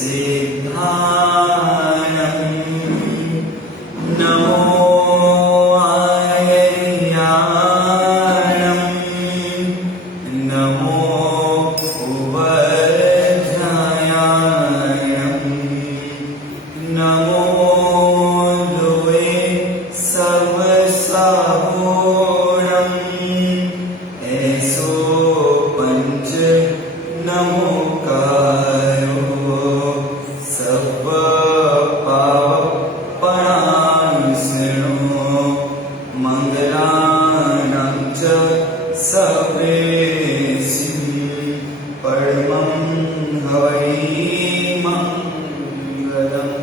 सिद्धाणं नमो आयर्याणं नमो उवर्धयाणं नमो लोये सर्वसाहोणं ऐसो पंच नमोकारो सर्व पावपणास्नो मंगलानां च सर्वेषु परमं हवै मंगलम्।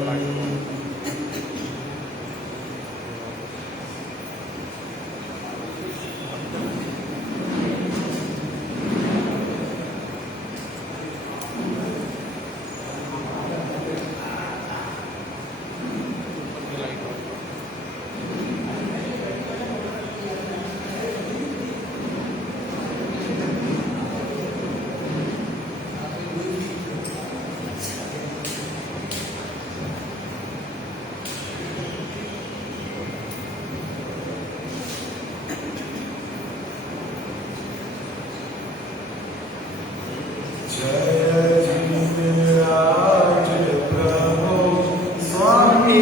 Swami,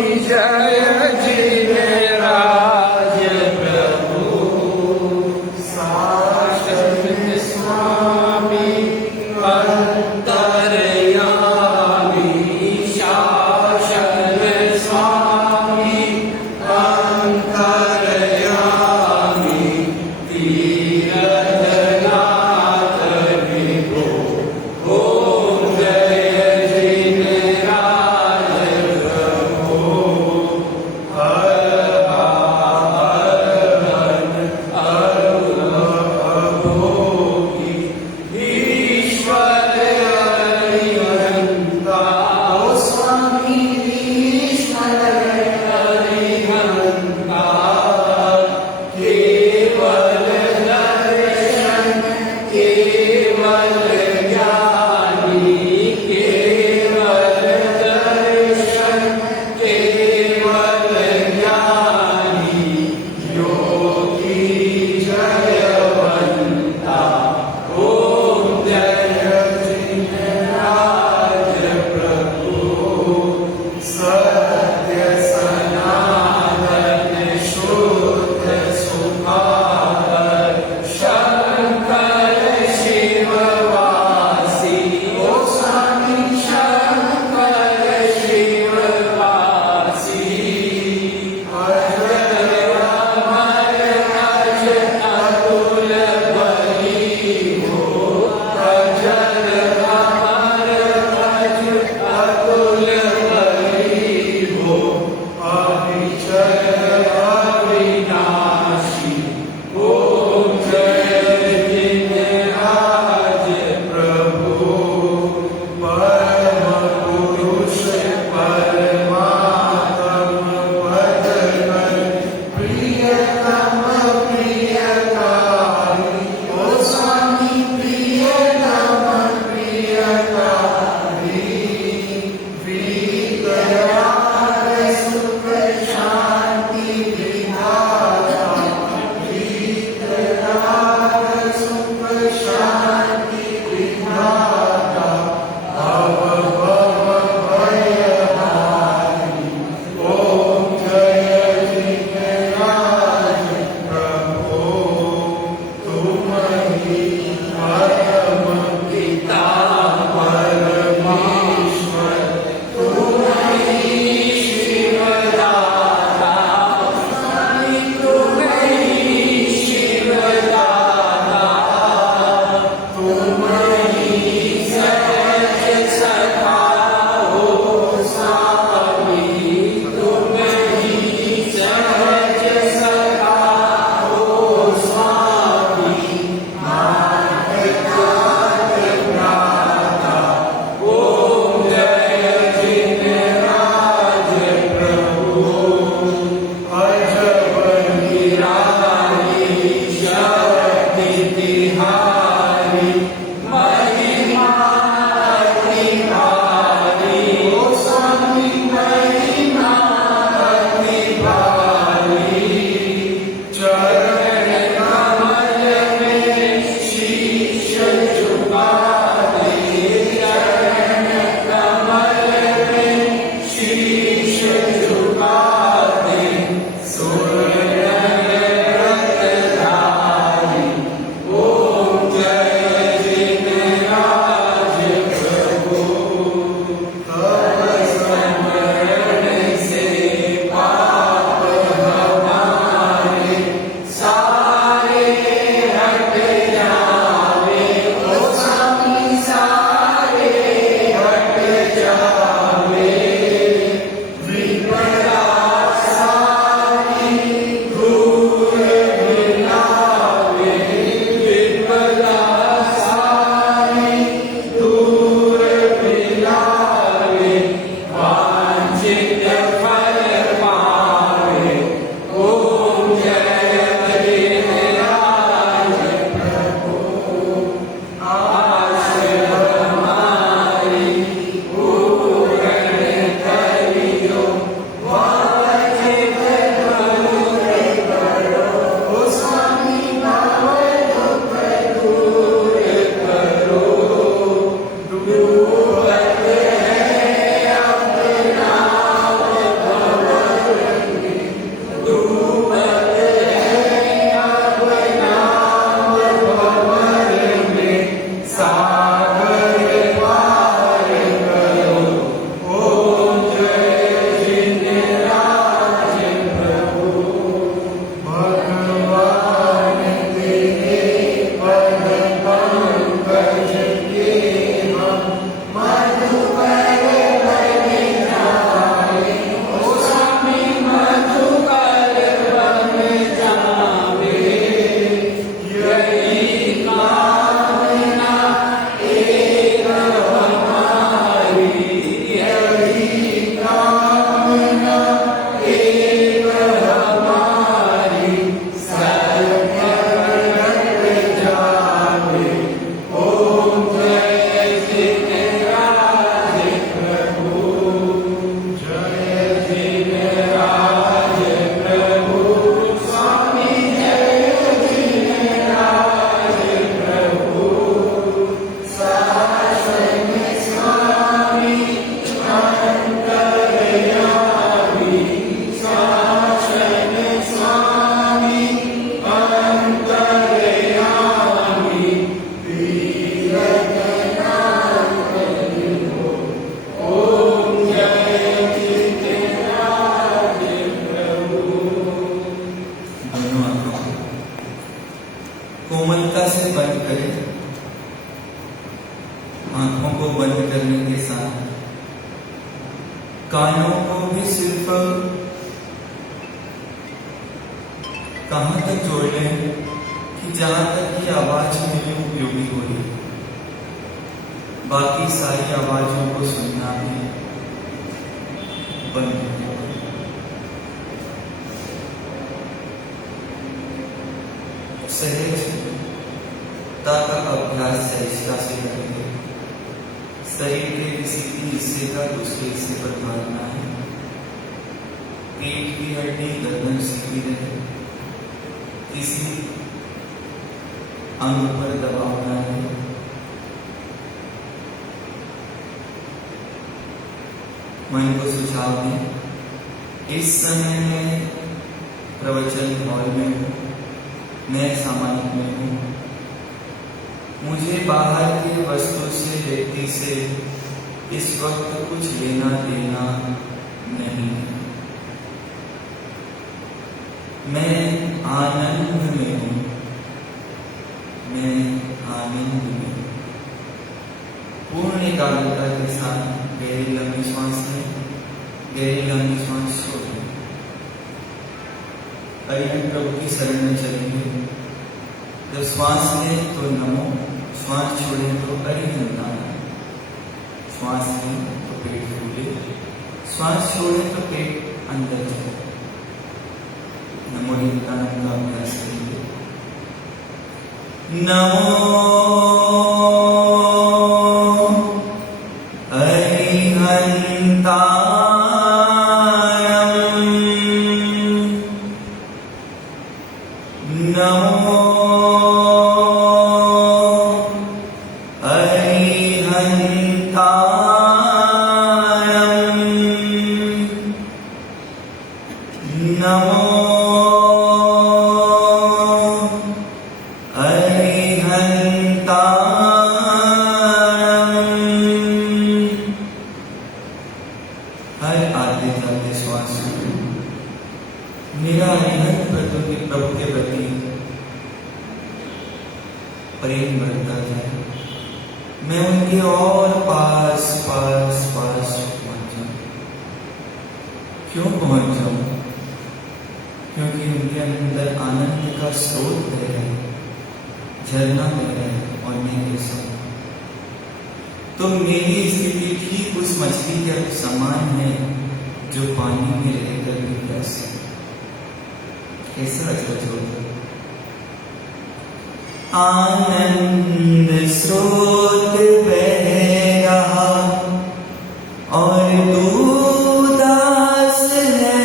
बंद करने के साथ कानों को भी सिर्फ कहां तक जोड़ लें कि जहां तक ये आवाज मेरे उपयोगी हो रही, बाकी सारी आवाजों को सुनना भी बंद हो। सहजता का अभ्यास सहजता से करेंगे। शरीर के किसी भी हिस्से का दूसरे हिस्से पर भागना है। पेट की हड्डी गर्दन सीधी रहे, किसी अंग पर दबाव न रहे। मन को सुझाव दें। इस समय में प्रवचन हॉल में हूँ, मैं सामान्य में हूँ। मुझे बाहर की वस्तु से, व्यक्ति से इस वक्त कुछ लेना देना नहीं है। मैं आनंद में हूँ, मैं आनंद में हूँ। पूर्ण एकाग्रता के साथ गहरी लंबी श्वास लें, गहरी लंबी श्वास छोड़ें। अरिहंत प्रभु की शरण में चलेंगे। जब श्वास लें तो नमो, श्वास छोड़ें तो अरिहंताय। श्वास लें तो पेट फूले, श्वास छोड़ें तो पेट अंदर जाए। नमो अरिहंतानंद का अभ्यास करेंगे। नमो मेरा अरिहंत प्रभु के प्रति प्रेम बढ़ता जाए। मैं उनके और पास पास पास पहुंच जाऊं। क्यों पहुंच जाऊं? क्योंकि उनके अंदर आनंद का स्रोत बह रहा है, झरना बह रहा है और मैं कैसा हूं। तो मेरी स्थिति ठीक उस मछली के समान है जो पानी में रहकर भी प्यासी। कैसा अचरज होगा। आनंद स्रोत बह रहा और तू दास है।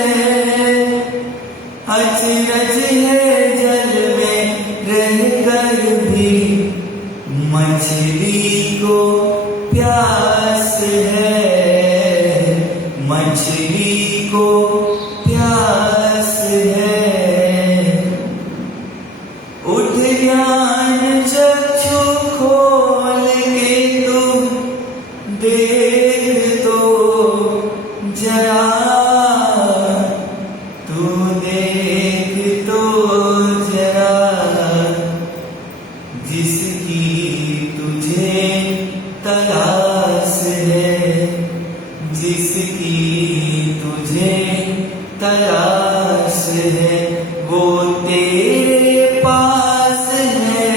अचरज है जल में रहकर भी मछली को प्यास है, मछली को प्यास है। उठ ज्ञान चक्षु खोल के तू देख तो जरा, तू देख तो जरा। जिसकी तुझे तलाश है, जिसकी तुझे तलाश है, वो तेरे पास है।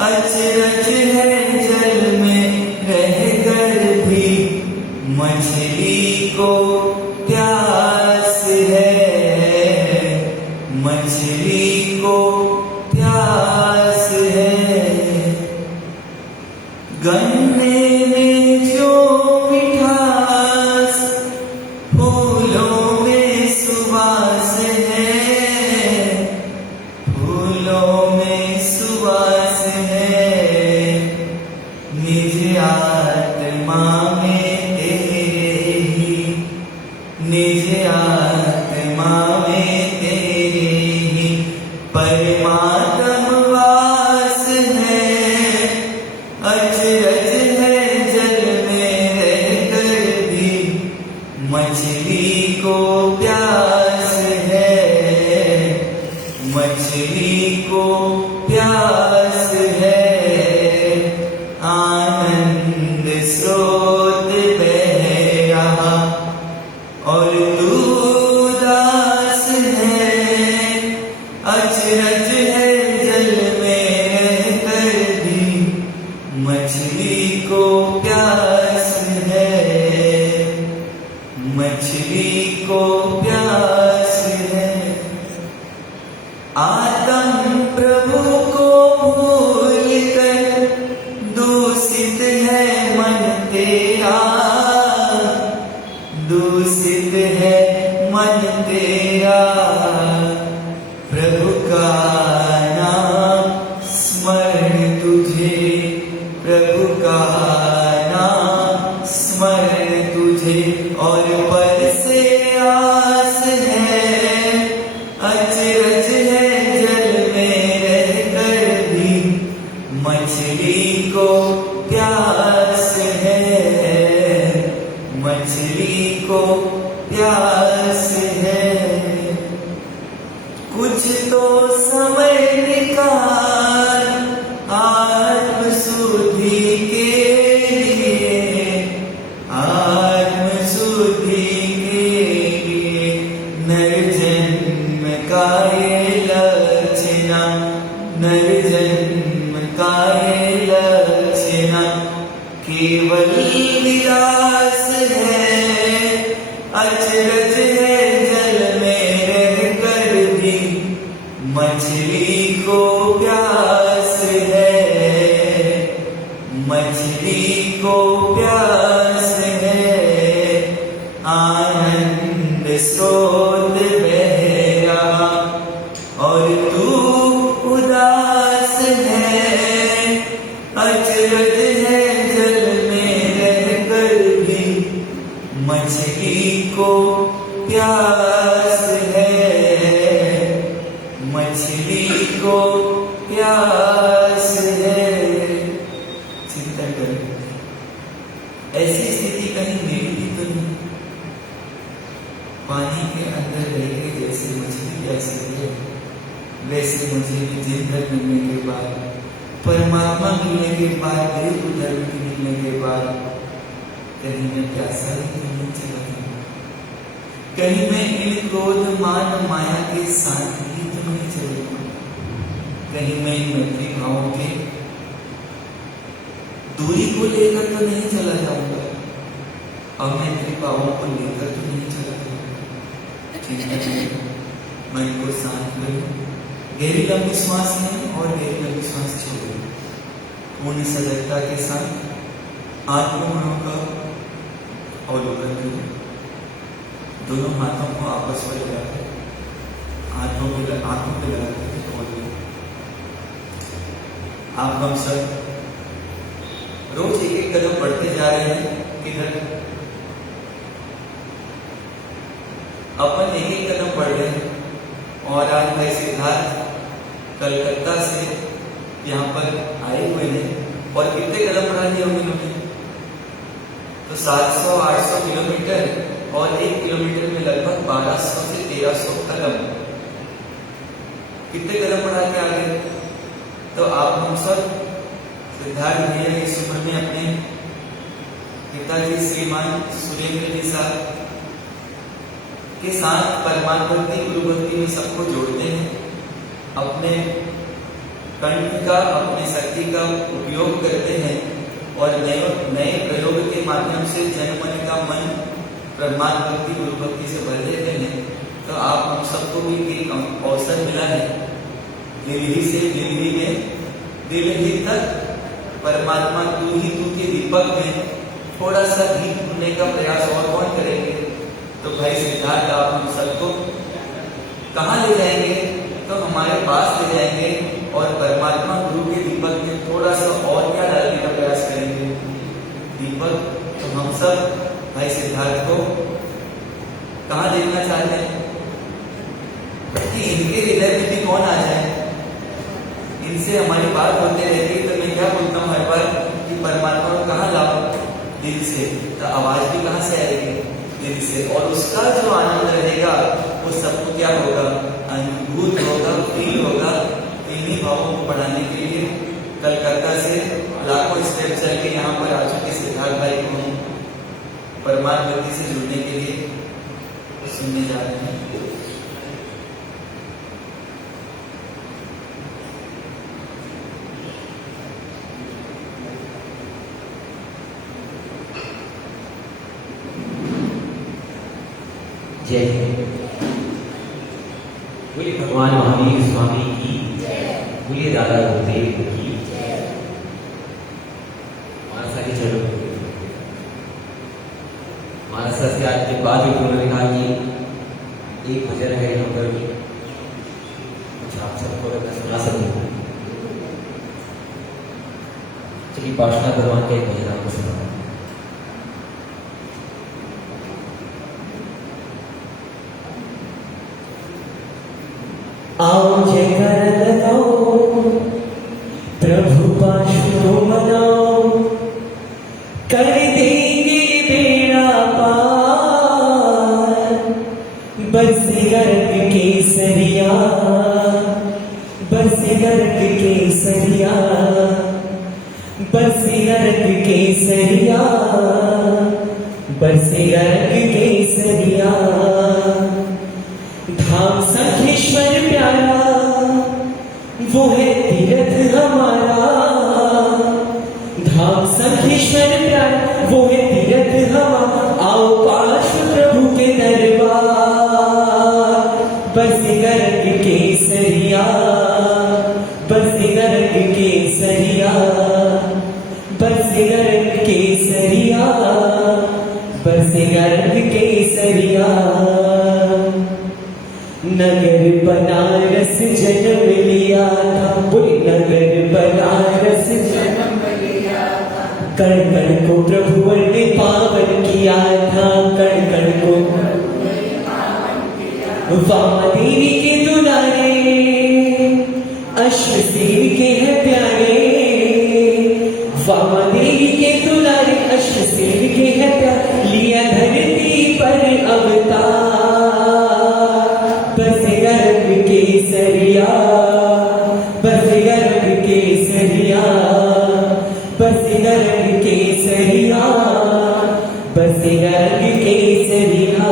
अचरज है जल में रहकर भी मछली को प्यास है, मछली को प्यास है। गन्ने में जो मिठास, फूलों में सुवास है, फूलों में सुवास है। निज आत्मा में तेरे ही, निज आत्मा में तेरे ही परमात्म वास है। अचरज है जल में रहकर भी मछली को प्यास है, मछली को प्यास है। आनंद प्यास है, मछली को प्यास है। आत्म प्रभु को भूल कर दूषित है मन तेरा, दूषित है मन तेरा। प्रभु का नाम स्मरण तुझे, प्रभु का नाम स्मरण तुझे। और पर से आस है, अचरज है जल में रह कर भी, मछली को प्यास है, मछली को प्यास है। कुछ तो समय निकाल आत्म शुद्धि के लिए, आत्म शुद्धि के लिए। नर जन्म का ये लक्षण, नर जन्म का ये लक्षण। केवल विलास है, अचरज है जल में रह कर भी, मछली को प्यास है, मछली को प्यास है। आनंद स्रोत बह रहा और तू उदास है, अचरज है जल में रह कर भी, मछली को प्यास है, मछली को प्यास है। चिंतन करें, ऐसी स्थिति कहीं मेरी भी तो नहीं। पानी के अंदर रह के जैसे मछली प्यासी है, वैसे मुझे भी जिंदर मिलने के बाद, परमात्मा मिलने के बाद, देव उधर मिलने के बाद कहीं मैं प्यासा ही नहीं चला गया, कहीं मैं इन क्रोध मान माया के साथ ही तो नहीं चलेगा, कहीं मैं इन मैत्री भावों के दूरी को लेकर तो नहीं चला जाऊंगा, अमैत्री भावों को लेकर तो नहीं चला जाऊंगा। मन को शांत करो, गहरी लंबी श्वास लें और गहरी लंबी श्वास छोड़ें। पूर्ण सजगता के साथ आत्मगुणों का अवलोकन करें। दोनों हाथों को आपस में लगाकर आंखों पे लगा करके खोल दें। आप हम सब रोज एक एक कदम बढ़ते जा रहे हैं। किधर? अपन एक एक कदम बढ़ रहे हैं। और आज भाई सिद्धार्थ कलकत्ता से यहाँ पर आए हुए हैं और कितने कदम बढ़ा दिए होंगे उन्होंने? तो 700-800 किलोमीटर और 1 किलोमीटर में लगभग 1200 से 1300 कदम। कितने कदम बढ़ा के आ गए? तो आप हम सब सिद्धार्थ भैया इस उम्र में अपने पिताजी श्रीमान सुरेंद्र जी साहब के साथ परमात्मति गुरु भक्ति में सबको जोड़ते हैं। अपने कंठ का, अपने शक्ति का उपयोग करते हैं और नए प्रयोग के माध्यम से जनमन का मन परमात्मति गुरु भक्ति से भर देते हैं। तो आप हम सबको भी एक अवसर मिला है दिल्ली से दिल्ली में दिल्ली तक परमात्मा तू ही तू के दीपक में थोड़ा सा भी ढूंढने का प्रयास और कौन करेंगे? तो भाई सिद्धार्थ आप हम सबको कहाँ ले जाएंगे? तो हमारे पास ले जाएंगे और परमात्मा गुरु के दीपक में थोड़ा सा और क्या डालने का प्रयास करेंगे? दीपक। तो हम सब भाई सिद्धार्थ को कहाँ देखना चाहते हैं? कि इनके हृदय में भी कौन आ जाए, इनसे हमारी बात होते रहती है। तो मैं क्या बोलता हूँ हर बार कि परमात्मा को कहाँ लाओ? दिल से। तो आवाज भी कहाँ से आएगी? दिल से। और उसका जो आनंद रहेगा वो सबको क्या होगा? अनुभूत होगा, फील होगा। इन्हीं भावों को बढ़ाने के लिए कलकत्ता से लाखों स्टेप चल के यहाँ पर आ चुके सिद्धार्थ भाई को हम परमात्मा से जुड़ने के लिए सुनने जा रहे हैं। जय बोलिए भगवान महावीर स्वामी की, बोलिए दादा गुरुदेव की। मानसा के चलो, मानसा से आज के बाद भी उन्होंने कहा कि एक भजन है यहाँ पर भी, अच्छा आप सबको मैं सुना सकती हूँ। चलिए पार्श्वनाथ भगवान का एक भजन आपको सुना। आओ जयकारा लगाओ, प्रभु पाशु मनाओ, कर देंगे बेड़ा पार। बरसे गर्ग केसरिया, बरसे गर्ग केसरिया, बरसे गर्ग केसरिया, बरसे गर्ग केसरिया। धाम संखेश्वर प्यारा, वो है तीर्थ हमारा। धाम संखेश्वर प्यारा, वो है तीर्थ हमारा। आओ पार्श्व प्रभु के दरबार। बरसे गर्ग केसरिया, बरसे गर्ग केसरिया, बरसे गर्ग केसरिया, बरसे गर्ग केसरिया। नगर बनारस जन्म लिया था, बोले नगर बनारस जन्म लिया था। कण कण को प्रभु ने पावन किया था, कण कण को वामदेवी के दुलारे, अश्वसेन के है प्यारे। वामदेवी के दुलारे, अश्वसेन के है प्यारे। लिया धरती पर अवतार। बरसे गर्ग केसरिया, बरसे गर्ग केसरिया, बरसे गर्ग केसरिया, बरसे गर्ग केसरिया।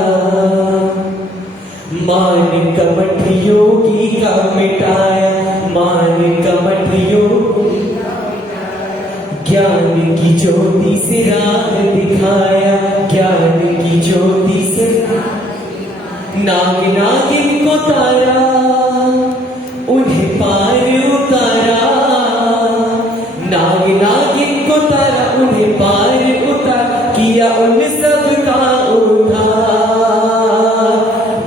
मान कमठ योगी का मिटाया, मान कमठ योगी का मिटाया। ज्ञान की ज्योति से राह दिखाया, ज्ञान की ज्योति से नाग नागिन को तारा, उन्हें पार उतारा। नाग नागिन को तारा, उन्हें पार उतारा। किया उन सब का उद्धार।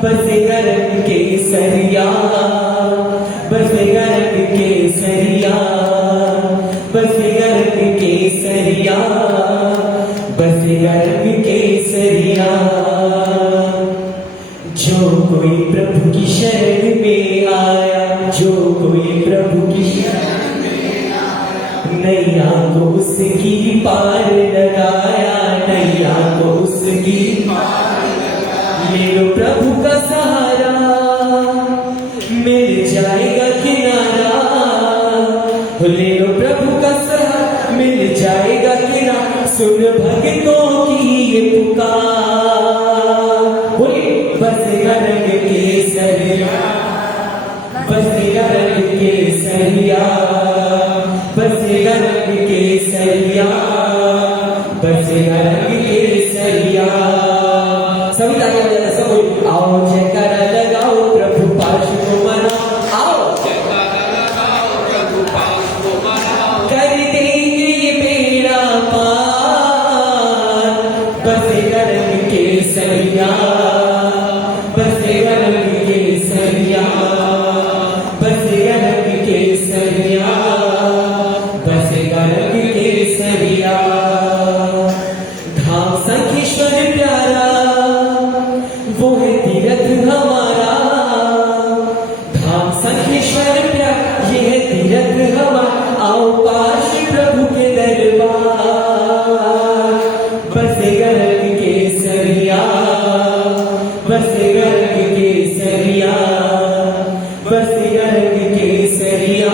बरसे गर्ग केसरिया, बरसे गर्ग केसरिया, बरसे गर्ग केसरिया, बरसे गर्ग केसरिया। जो कोई प्रभु की शरण में आया, जो कोई प्रभु की शरण में आया। नैया को उसकी पार लगाया, नैया को उसकी पार लगाया। ले लो प्रभु का सहारा, मिल जाएगा किनारा। ले लो प्रभु का सहारा, मिल जाएगा किनारा। सुन भक्तों की ये पुकार। बरसे गर्ग केसरिया, बरसे गर्ग केसरिया, बरसे गर्ग केसरिया, बरसे गर्ग केसरिया। सभी तालियां बजाते सब कोई। आओ जयकारा लगाओ, प्रभु पार्श्व मनाओ। आओ जयकारा लगाओ, प्रभु पार्श्व मनाओ। कर देंगे ये बेड़ा पार। बरसे गर्ग केसरिया, बरसे गर्ग केसरिया, बरसे गर्ग केसरिया, बरसे गर्ग केसरिया। धाम संखेश्वर प्यारा, वो है तीर्थ हमारा। धाम संखेश्वर प्यारा, ये है तीर्थ हमारा। आओ पार्श्व प्रभु के दरबार। बरसे गर्ग केसरिया, बरसे गर्ग केसरिया, बरसे गर्ग केसरिया,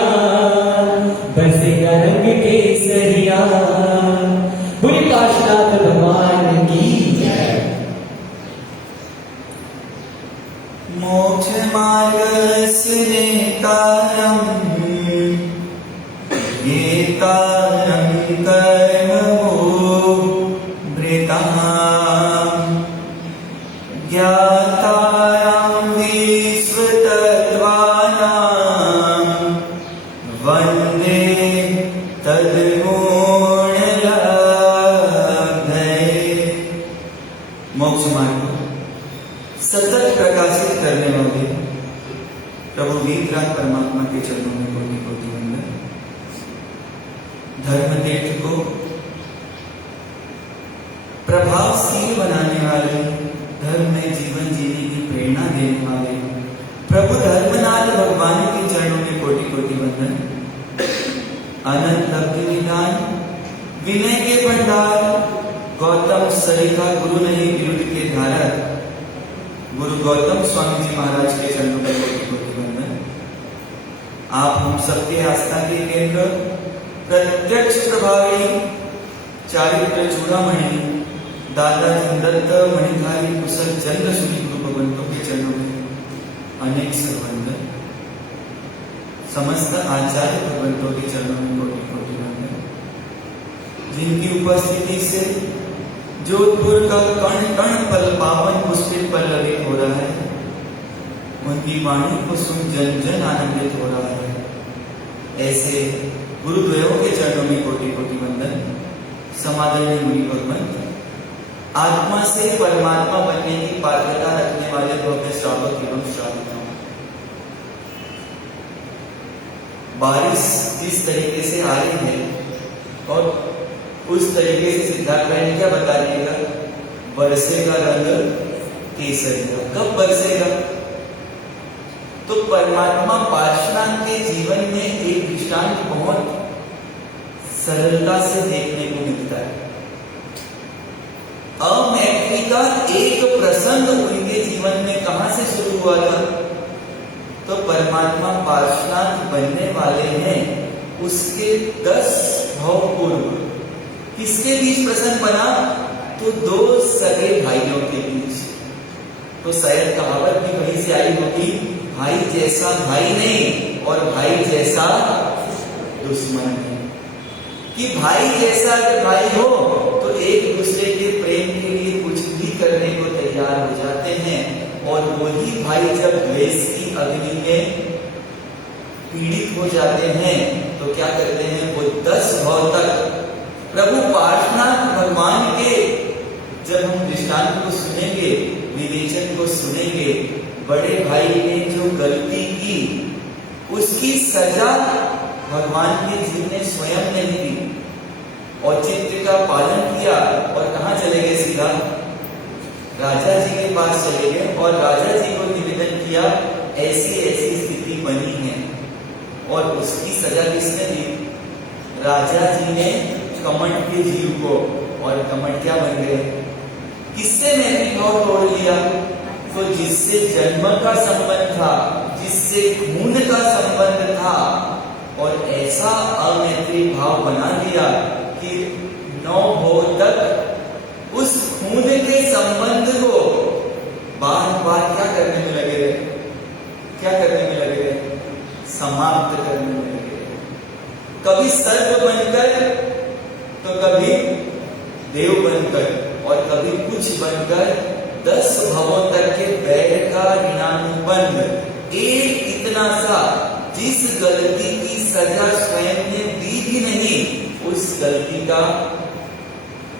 बरसे गर्ग केसरिया। बोलिए पार्श्वनाथ भगवान की जय। मोक्ष मार्गस्य नेतारम्, एतारं कर्मभो वृताम्। ज्ञाता मोक्ष मार्ग को सतत प्रकाशित करने वाले प्रभु वीतराग परमात्मा के चरणों में कोटि कोटि वंदन। धर्म तीर्थ को प्रभावशील बनाने वाले, धर्म में जीवन जीने की प्रेरणा देने वाले प्रभु धर्मनाथ भगवान के चरणों में कोटि कोटि वंदन। अनंत लब्धि निधान, विनय के भंडार, गौतम सरिखा गुरु नहीं विरुद्ध के धारक गुरु गौतम स्वामी जी महाराज के चरणों में कोटि कोटि वंदन। आप हम सबके आस्था के केंद्र, प्रत्यक्ष प्रभावी, चारित्र चूड़ामणि, दादा दत्त मणिधारी कुशल चंद्र सूरी गुरु भगवंतों के चरणों में अनेक सर्वंदन। समस्त आचार्य भगवंतों के चरणों में कोटि कोटि वंदन, जिनकी उपस्थिति से जोधपुर का कण कण पल पावन पुष्पित पल्लवित हो रहा है, उनकी वाणी को सुन जन जन आनंदित हो रहा है। ऐसे गुरुद्वयों के चरणों में कोटि कोटि वंदन। समादरणीय मुनि भगवंत, आत्मा से परमात्मा बनने की पात्रता रखने वाले भव्य श्रावक एवं श्राविकाओं, बारिश जिस तरीके से आ रही है और उस तरीके से सिद्धार्थ ने क्या बता दिएगा, बरसेगा रंग केसरी का। कब बरसेगा? तो परमात्मा पार्श्वनाथ के जीवन में एक दृष्टांत बहुत सरलता से देखने को मिलता है। अमैत्री का एक प्रसंग उनके जीवन में कहां से शुरू हुआ था? तो परमात्मा पार्श्वनाथ बनने वाले हैं उसके 10 भाव पूर्व किसके बीच प्रसंग बना? तो 2 सगे भाइयों के बीच। तो शायद कहावत भी वहीं से आई होगी, भाई जैसा भाई नहीं और भाई जैसा दुश्मन नहीं। कि भाई जैसा अगर भाई हो तो एक दूसरे के प्रेम के लिए कुछ भी करने को तैयार हो जाते हैं, और वही भाई जब द्वेष की अग्नि में पीड़ित हो जाते हैं तो क्या करते हैं, वो 10 भाव तक प्रभु पार्श्वनाथ भगवान के जब हम दृष्टांत को सुनेंगे, विवेचन को सुनेंगे, बड़े भाई ने जो गलती की उसकी सजा भगवान के जीव ने स्वयं नहीं दी, औचित्य का पालन किया और कहां चले गए? सीधा राजा जी के पास चले गए और राजा जी को निवेदन किया ऐसी ऐसी स्थिति बनी है, और उसकी सजा किसने दी? राजा जी ने कमंड के जीव को, और कमंड क्या बन गए? किससे मैत्री भाव तोड़ लिया? तो जिससे जन्म का संबंध था, जिससे खून का संबंध था, और ऐसा अमैत्री भाव बना दिया कि 9 भोर तक उस खून के संबंध को बार बार क्या करने में लगे रहे? क्या करने में लगे रहे? समाप्त करने में लगे रहे। कभी सर्प बनकर तो कभी देव बनकर और कभी कुछ बनकर 10 भावों तक के बैर का ऋणानुबंध, एक इतना सा जिस गलती की सजा स्वयं ने दी भी नहीं, उस गलती का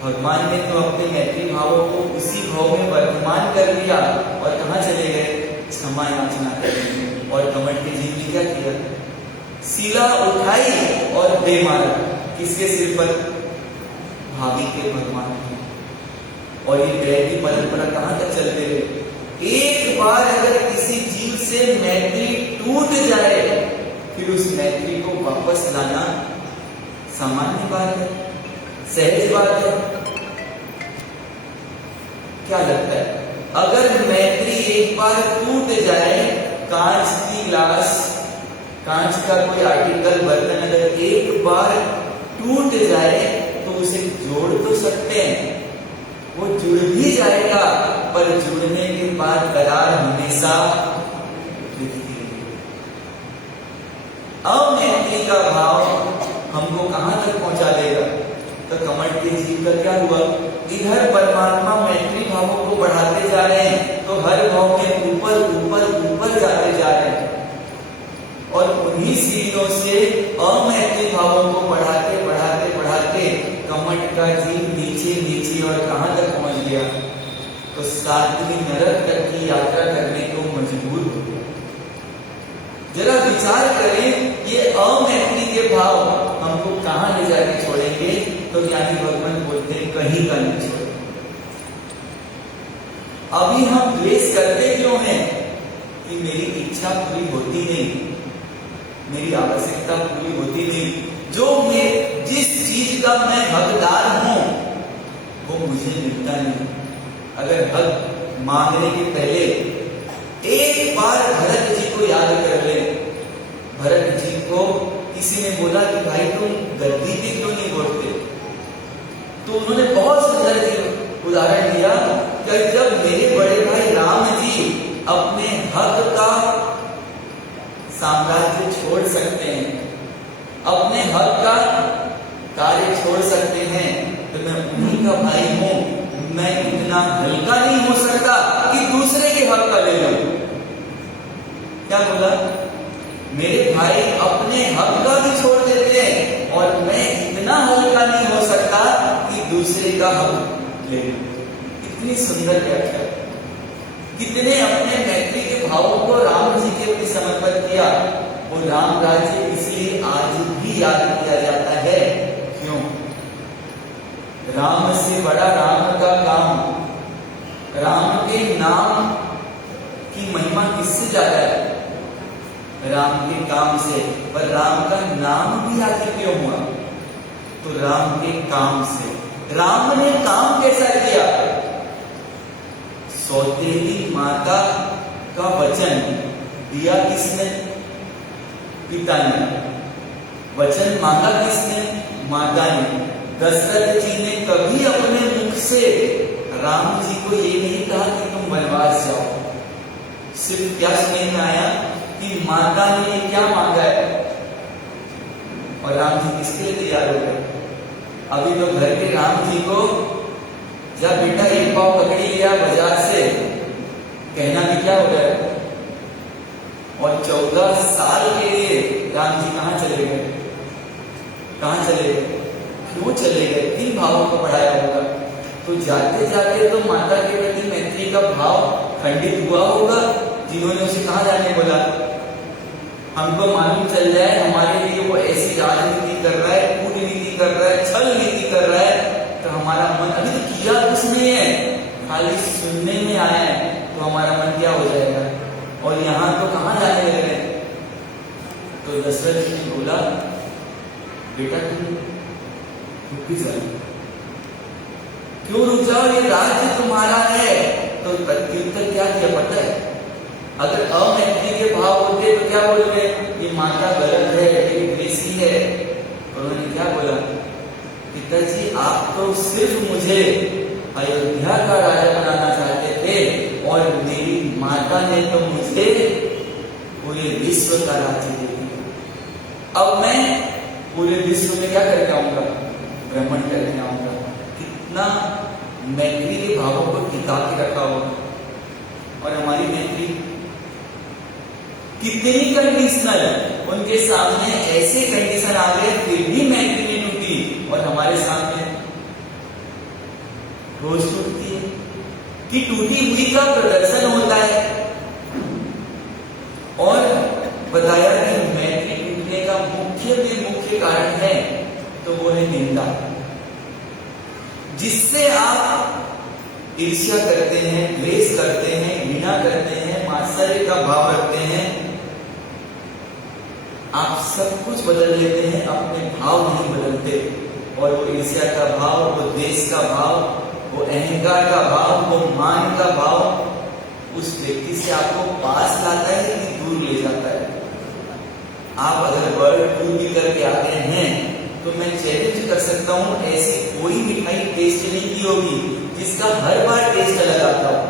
भगवान ने तो अपने मैत्री भावों को उसी भाव में वर्तमान कर लिया, और कहां चले गए? क्षमा याचना करने। और कमंड के जीव ने क्या किया? शिला उठाई और दे मारा। किसके सिर पर? भाभी के भगवान के। और ये बैर की परंपरा कहां तक चलते रहे? एक बार अगर किसी जीव से मैत्री टूट जाए, फिर उस मैत्री को वापस लाना सामान्य बात है, सहज बात है। क्या लगता है? अगर मैत्री एक बार टूट जाए, कांच की ग्लास, कांच का कोई आर्टिकल, बर्तन अगर एक बार टूट जाए तो उसे जोड़ तो सकते हैं, वो जुड़ भी जाएगा, पर जुड़ने के बाद दरार हमेशा दिखती रहेगी। अमैत्री का भाव हमको कहां तक पहुंचा देगा? तो कमंड के जीव का क्या हुआ? इधर परमात्मा मैत्री भावों को बढ़ाते जा रहे हैं, तो हर भाव में ऊपर ऊपर ऊपर जाते जा रहे हैं, और उन्हीं सीढ़ियों से अमैत्री भावों को बढ़ाते बढ़ाते बढ़ाते कमंड का जीव नीचे नीचे और कहां तक पहुंच गया? तो सातवीं नरक तक की यात्रा करने को मजबूर हो गया। जरा विचार करें, ये अमैत्री के भाव हमको कहां ले जाके छोड़ेंगे? तो ज्ञानी भगवान बोलते हैं कहीं का नहीं छोड़ेंगे। अभी हम द्वेष करते क्यों हैं? कि मेरी इच्छा पूरी होती नहीं, मेरी आवश्यकता पूरी होती नहीं, जो मैं जिस चीज का मैं हकदार हूं वो मुझे मिलता नहीं। अगर हक मांगने के पहले एक बार भरत जी को याद कर ले। भरत जी को किसी ने बोला कि भाई तुम गद्दी पे क्यों नहीं बोलते? तो उन्होंने बहुत सुंदर उदाहरण दिया कि जब मेरे बड़े भाई राम जी अपने हक का साम्राज्य छोड़ सकते हैं, अपने हक का कार्य छोड़ सकते हैं, तो मैं उन्हीं का भाई हूं। मैं इतना हल्का नहीं हो सकता कि दूसरे के हक का ले लूं। क्या बोला? मेरे भाई अपने हक का भी छोड़ देते हैं और मैं इतना हल्का नहीं हो सकता कि दूसरे का हक ले लूं। कितनी सुंदर व्याख्या! कितने अपने मैत्री के भावों को राम जी के प्रति समर्पित किया। वो राम राज्य इसलिए आज भी याद किया जाता है। क्यों? राम से बड़ा राम का काम, राम के नाम की महिमा किससे ज्यादा है? राम के काम से। पर राम का नाम भी आखिर क्यों हुआ? तो राम के काम से। राम ने काम कैसा किया? सौतेली माता का वचन दिया किसने? पिता ने। वचन मांगा किसने? माता ने। दशरथ जी ने कभी अपने मुख से राम जी को ये नहीं कहा कि तुम वनवास जाओ। सिर्फ क्या सुनने में आया कि माता ने क्या मांगा है और राम जी किसके लिए तैयार हो गए? अभी तो घर के राम जी को जब बेटा एक पाव पकड़ी लिया बाजार से, कहना भी क्या हो गया? और 14 साल के लिए राम जी कहां चले गए? कहां चले गए? क्यों चले गए? किन भावों को बढ़ाया होगा? तो जाते जाते तो माता के प्रति मैत्री का भाव खंडित हुआ होगा, जिन्होंने उसे कहां जाने बोला। हमको मालूम चल जाए हमारे लिए वो ऐसी राजनीति कर रहा है, कूटनीति कर रहा है, छल नीति कर रहा है, तो हमारा मन अभी तो किया कुछ नहीं है, खाली सुनने में आया है, तो हमारा मन क्या हो जाएगा? और यहाँ तो कहां जाने लग रहे हैं? तो दशरथ जी ने बोला, बेटा तुम रुक जाओ। क्यों रुक जाओ? ये राज्य तुम्हारा है। तो प्रत्युत्तर क्या किया पता है? अगर अमैत्री के भाव होते तो क्या बोलते? ये माता गलत है, ये द्वेषी है। और उन्होंने क्या बोला? पिताजी आप तो सिर्फ मुझे अयोध्या का राजा बनाना चाहते थे और मेरी माता ने तो मुझे पूरे विश्व का राज्य दे दिया। अब मैं पूरे विश्व में क्या करके आऊंगा? भ्रमण करके आऊंगा। कितना मैत्री के भावों को टिका के रखा होगा। और हमारी मैत्री कितनी कंडीशनल, उनके सामने ऐसे कंडीशन आ गए फिर भी मैत्री नहीं टूटी, और हमारे सामने रोज टूटती है कि टूटी हुई का प्रदर्शन होता है। और बताया कि मैत्री टूटने का मुख्य कारण है, तो वो है निंदा। जिससे आप ईर्ष्या करते हैं, द्वेष करते हैं, घृणा करते हैं, मात्सर्य का भाव रखते हैं, आप सब कुछ बदल लेते हैं, अपने भाव नहीं बदलते। और वो ईर्ष्या का भाव, वो द्वेष का भाव, वो अहंकार का भाव, वो मान का भाव उस व्यक्ति से आपको पास लाता है कि दूर ले जाता है। आप अगर वर्ल्ड टूर भी करके आते हैं तो मैं चैलेंज कर सकता हूं, ऐसी कोई मिठाई टेस्ट नहीं की होगी जिसका हर बार टेस्ट अलग आता हो।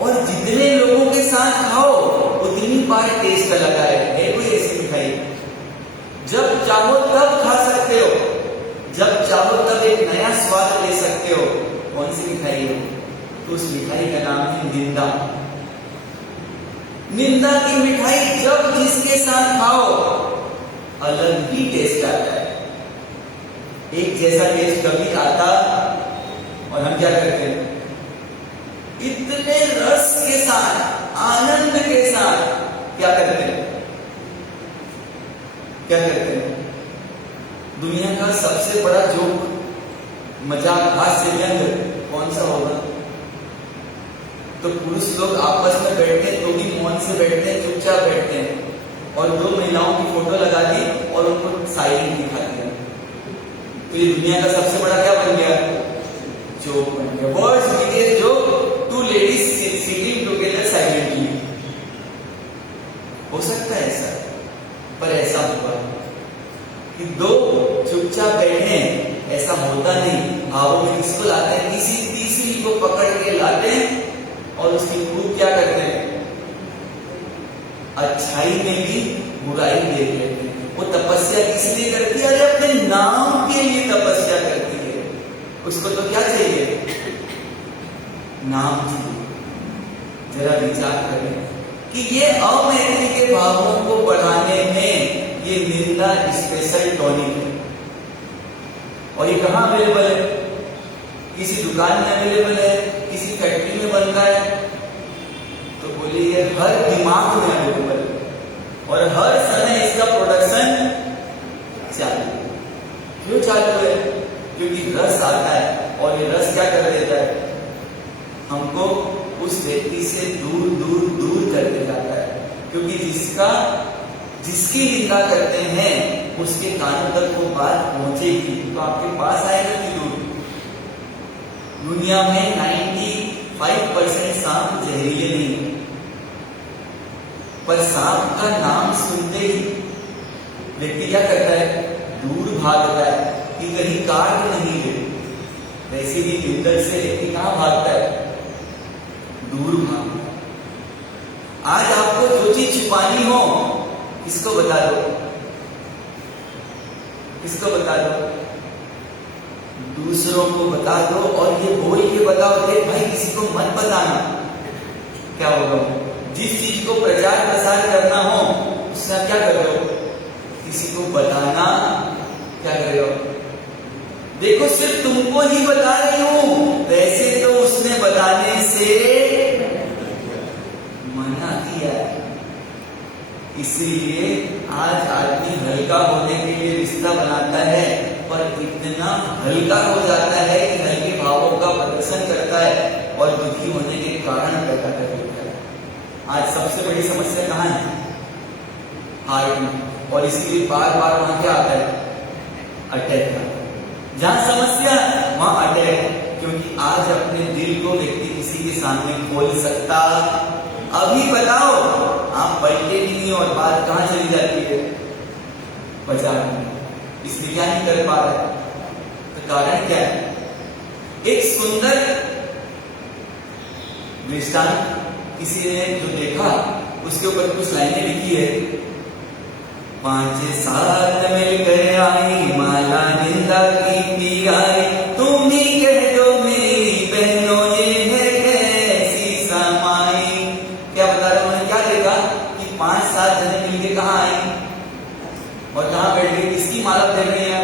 और जितने लोगों के साथ खाओ उतनी बार टेस्ट अलग आए। कोई ऐसी मिठाई जब चाहो तब खा सकते हो, जब चाहो तब एक नया स्वाद ले सकते हो। कौन सी मिठाई हो? तो उस मिठाई का नाम है निंदा। निंदा की मिठाई जब जिसके साथ खाओ अलग ही टेस्ट आता है। एक जैसा टेस्ट कभी आता, और हम क्या करते हैं? इतने रस के साथ, आनंद के साथ क्या करते हैं? क्या करते हैं? दुनिया का सबसे बड़ा जोक, मजाक, हास्य व्यंग कौन सा होगा? तो पुरुष लोग आपस में बैठते हैं तो भी मौन से बैठते हैं, चुपचाप बैठते हैं, और दो महिलाओं की फोटो लगा दी और उनको साइलेंट दिखा दिया। तो ये दुनिया का सबसे बड़ा क्या बन गया? जोक बन गया। World's biggest joke, two ladies sitting together silently. हो सकता है ऐसा, पर ऐसा हुआ कि दो चुपचाप बैठे, ऐसा होता नहीं। भावों में किसको लाते हैं? किसी तीसरी को पकड़ के लाते हैं और उसकी खूब क्या करते हैं? अच्छाई में भी बुराई देख लेते हैं। वो तपस्या किस लिए करती है? अरे अपने नाम के लिए तपस्या करती है। उसको तो क्या चाहिए? नाम चाहिए। जरा विचार करें कि ये अमैत्री के भावों को बढ़ाने में ये निंदा स्पेशल टॉनिक है। और ये कहाँ अवेलेबल है? किसी दुकान में अवेलेबल है, किसी फैक्ट्री में बन रहा है, तो बोलिए ये हर दिमाग में अवेलेबल है और हर समय इसका प्रोडक्शन चालू है। क्यों चालू है? क्योंकि रस आता है और ये रस क्या कर देता है? हमको उस व्यक्ति से दूर दूर दूर करके जाता है। क्योंकि जिसकी निंदा करते हैं उसके कानों तक वो बात पहुंचेगी तो आपके पास आएगा कि दूर। दुनिया में 95% सांप जहरीले नहीं है, पर सांप का नाम सुनते ही व्यक्ति क्या करता है? दूर भागता है कि कहीं काट नहीं ले। वैसे ही निंदक से व्यक्ति कहां भागता है? दूर भागता है। आज आपको जो चीज छुपानी हो, किसको बता दो? किसको बता दो? दूसरों को बता दो और ये बोल के बताओ कि भाई किसी को मत बताना। क्या होगा? जिस चीज को प्रचार प्रसार करना हो उसका क्या करो? किसी को बताना क्या करो? देखो सिर्फ तुमको ही बता रही हूं, वैसे तो उसने बताने से मना किया है। इसीलिए आज आदमी हल्का होने के लिए रिश्ता बनाता है, पर इतना हल्का हो जाता है कि हल्के भावों का प्रदर्शन करता है और दुखी होने के कारण पैदा कर देता है। आज सबसे बड़ी समस्या कहाँ है? हार्ट में। और इसीलिए बार बार वहां क्या आता है? अटैक आता है। जहां समस्या वहां अटैक। क्योंकि आज अपने दिल को व्यक्ति किसी के सामने खोल सकता। अभी बताओ, आप बैठे नहीं और बात कहां चली जाती है? बाजार में। इसलिए क्या नहीं कर पा रहे? तो कारण क्या है? एक सुंदर दृष्टांत किसी ने जो देखा उसके ऊपर कुछ लाइनें लिखी है। 5 सात मिलकर आई माला निंदा की पी आई, तुम ही कह दो मेरी बहनों ये है कैसी समाई। क्या बता रहे? उन्होंने क्या देखा कि 5-7 जने मिलके कहाँ आई और कहाँ बैठ गई? किसकी माला फेर रही है?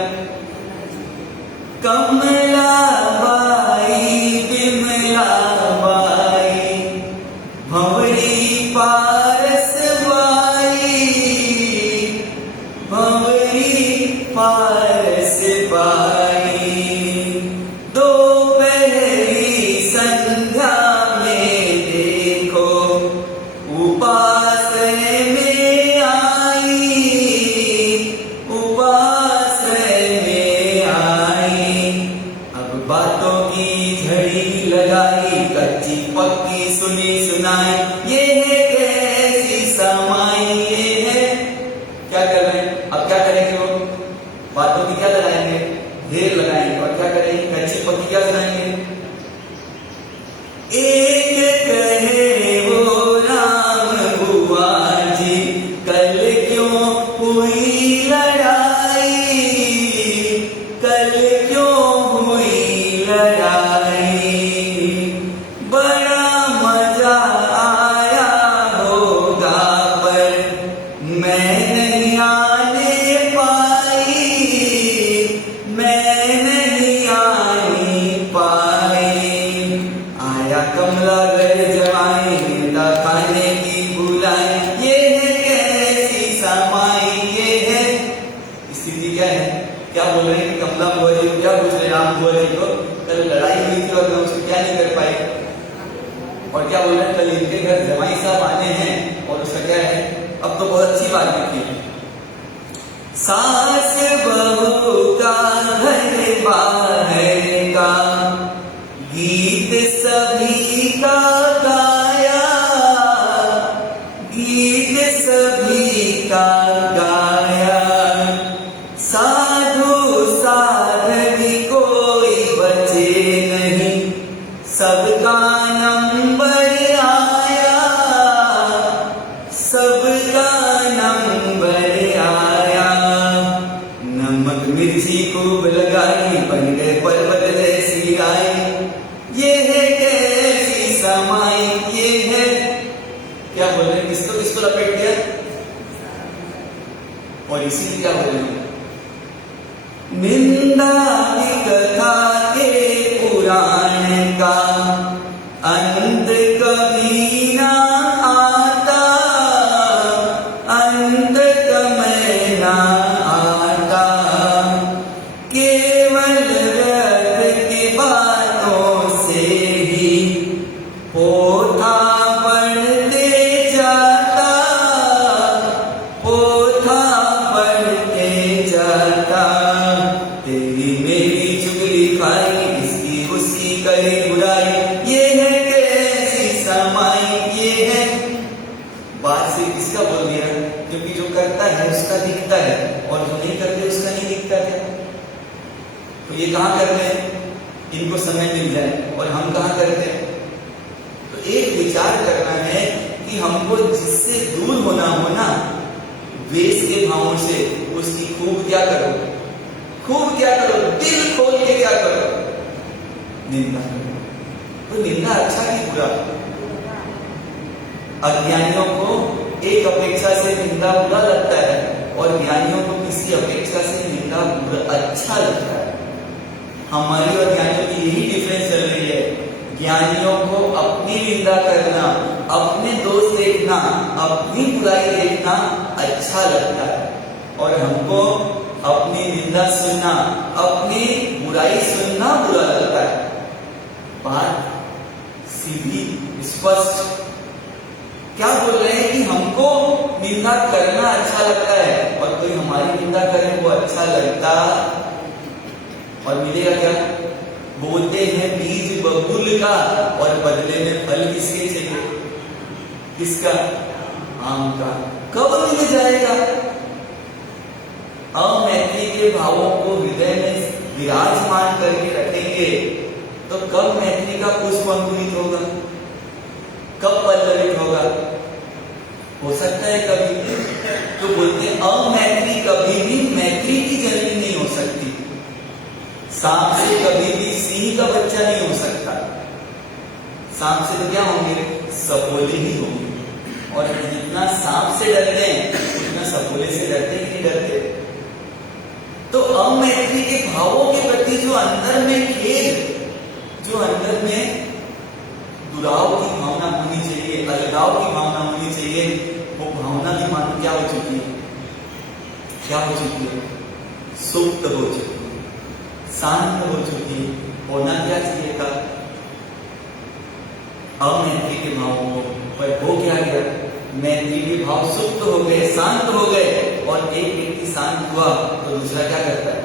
कमला बाई, बिमला बाई, भंवरी पारस बाई, भंवरी पारस बाई। दोपहरी संध्या में देखो उपासने में आई, उपासने में आई। अब बातों की झड़ी लगाई, कच्ची पक्की सुनी सुनाई, ये है कैसी समाई। ये है क्या कर रहे हैं? अब क्या करेंगे? वो बातों की क्या लगाएंगे? ढेर लगाएंगे। और क्या करेंगे? कच्ची पक्की क्या सुनाएंगे? एक कहे वो राम बुआ जी, कल क्यों हुई लड़ाई, कल क्यों हुई लड़ाई। बड़ा मजा आया बोल रहे हैं, कल इनके घर जमाई साहब आने हैं और उसका क्या है, अब तो बहुत अच्छी बात लिखी है। सास बहू का घर बाहर का गीत सभी का गाया, गीत सभी का गाया, साधु साधवी कोई बचे नहीं, सबका नंबर आया, सबका नंबर आया। नमक मिर्ची खूब लगाई, बन गए पर्वत जैसी गाय, ये है कैसी समाई, ये है क्या बोल रहे हैं, किसको लपेट दिया, और इसीलिए क्या बोल रहे हैं, निंदा की कथा के पुराण का अंत कभी ना आता, अंत कभी ना आता, केवल व्यर्थ की बातों से ही पोथा पढ़ते जाता, पोथा पढ़ते जाता। तेरी मेरी चुगली खाई, इसकी उसकी करे बुराई, ये है कैसी समाई, ये है। बात से किसका बोल दिया, क्योंकि जो करता है उसका दिखता है और जो नहीं करते उसका नहीं दिखता है। तो ये कहाँ कर रहे हैं, इनको समय मिल जाए, और हम कहाँ करते हैं। तो एक विचार करना है कि हमको जिससे दूर होना हो ना, द्वेष के भावों से, उसकी खूब क्या करो, खूब क्या करो, दिल खोल के क्या करो, निंदा करो। तो निंदा अच्छा कि बुरा। अज्ञानियों को एक अपेक्षा से निंदा बुरा लगता है और ज्ञानियों को किसी अपेक्षा से निंदा बुरा अच्छा लगता है। हमारी और ज्ञानियों की यही डिफरेंस चल रही है। ज्ञानियों को अपनी निंदा करना, अपने दोष देखना, अपनी बुराई देखना अच्छा लगता है, और हमको अपनी निंदा सुनना, अपनी बुराई सुनना बुरा लगता है। बात सीधी स्पष्ट क्या बोल रहे हैं कि हमको निंदा करना अच्छा लगता है, और कोई हमारी निंदा करे वो अच्छा लगता, और मिलेगा क्या, बोलते हैं बीज बबूल का और बदले में फल किसके चाहिए, किसका, आम का। कब मिल जाएगा। अमैत्री के भावों को हृदय में विराजमान करके रखेंगे तो कब मैत्री का पुष्प अंकुरित होगा, कब पल्लवित होगा। हो सकता है कभी, तो बोलते हैं अमैत्री कभी भी मैत्री की जननी नहीं हो सकती। सांप से कभी भी सिंह का बच्चा नहीं हो सकता। सांप से तो क्या होंगे, सपोले ही होंगे, और जितना सांप से डरते हैं उतना सपोले से डरते ही नहीं डरते। तो अमैत्री के भावों के प्रति जो अंदर में खेद, जो अंदर में दुराव की भावना होनी चाहिए, अलगाव की भावना होनी चाहिए, वो भावना भी मानो क्या हो चुकी है, क्या हो चुकी है, सुप्त हो चुकी है, शांत हो चुकी है। होना क्या चाहिए था, अमैत्री के भावों को, पर हो क्या गया, मैत्री के भाव सुप्त हो गए, शांत हो गए, और एक व्यक्ति शांत हुआ तो दूसरा क्या करता है,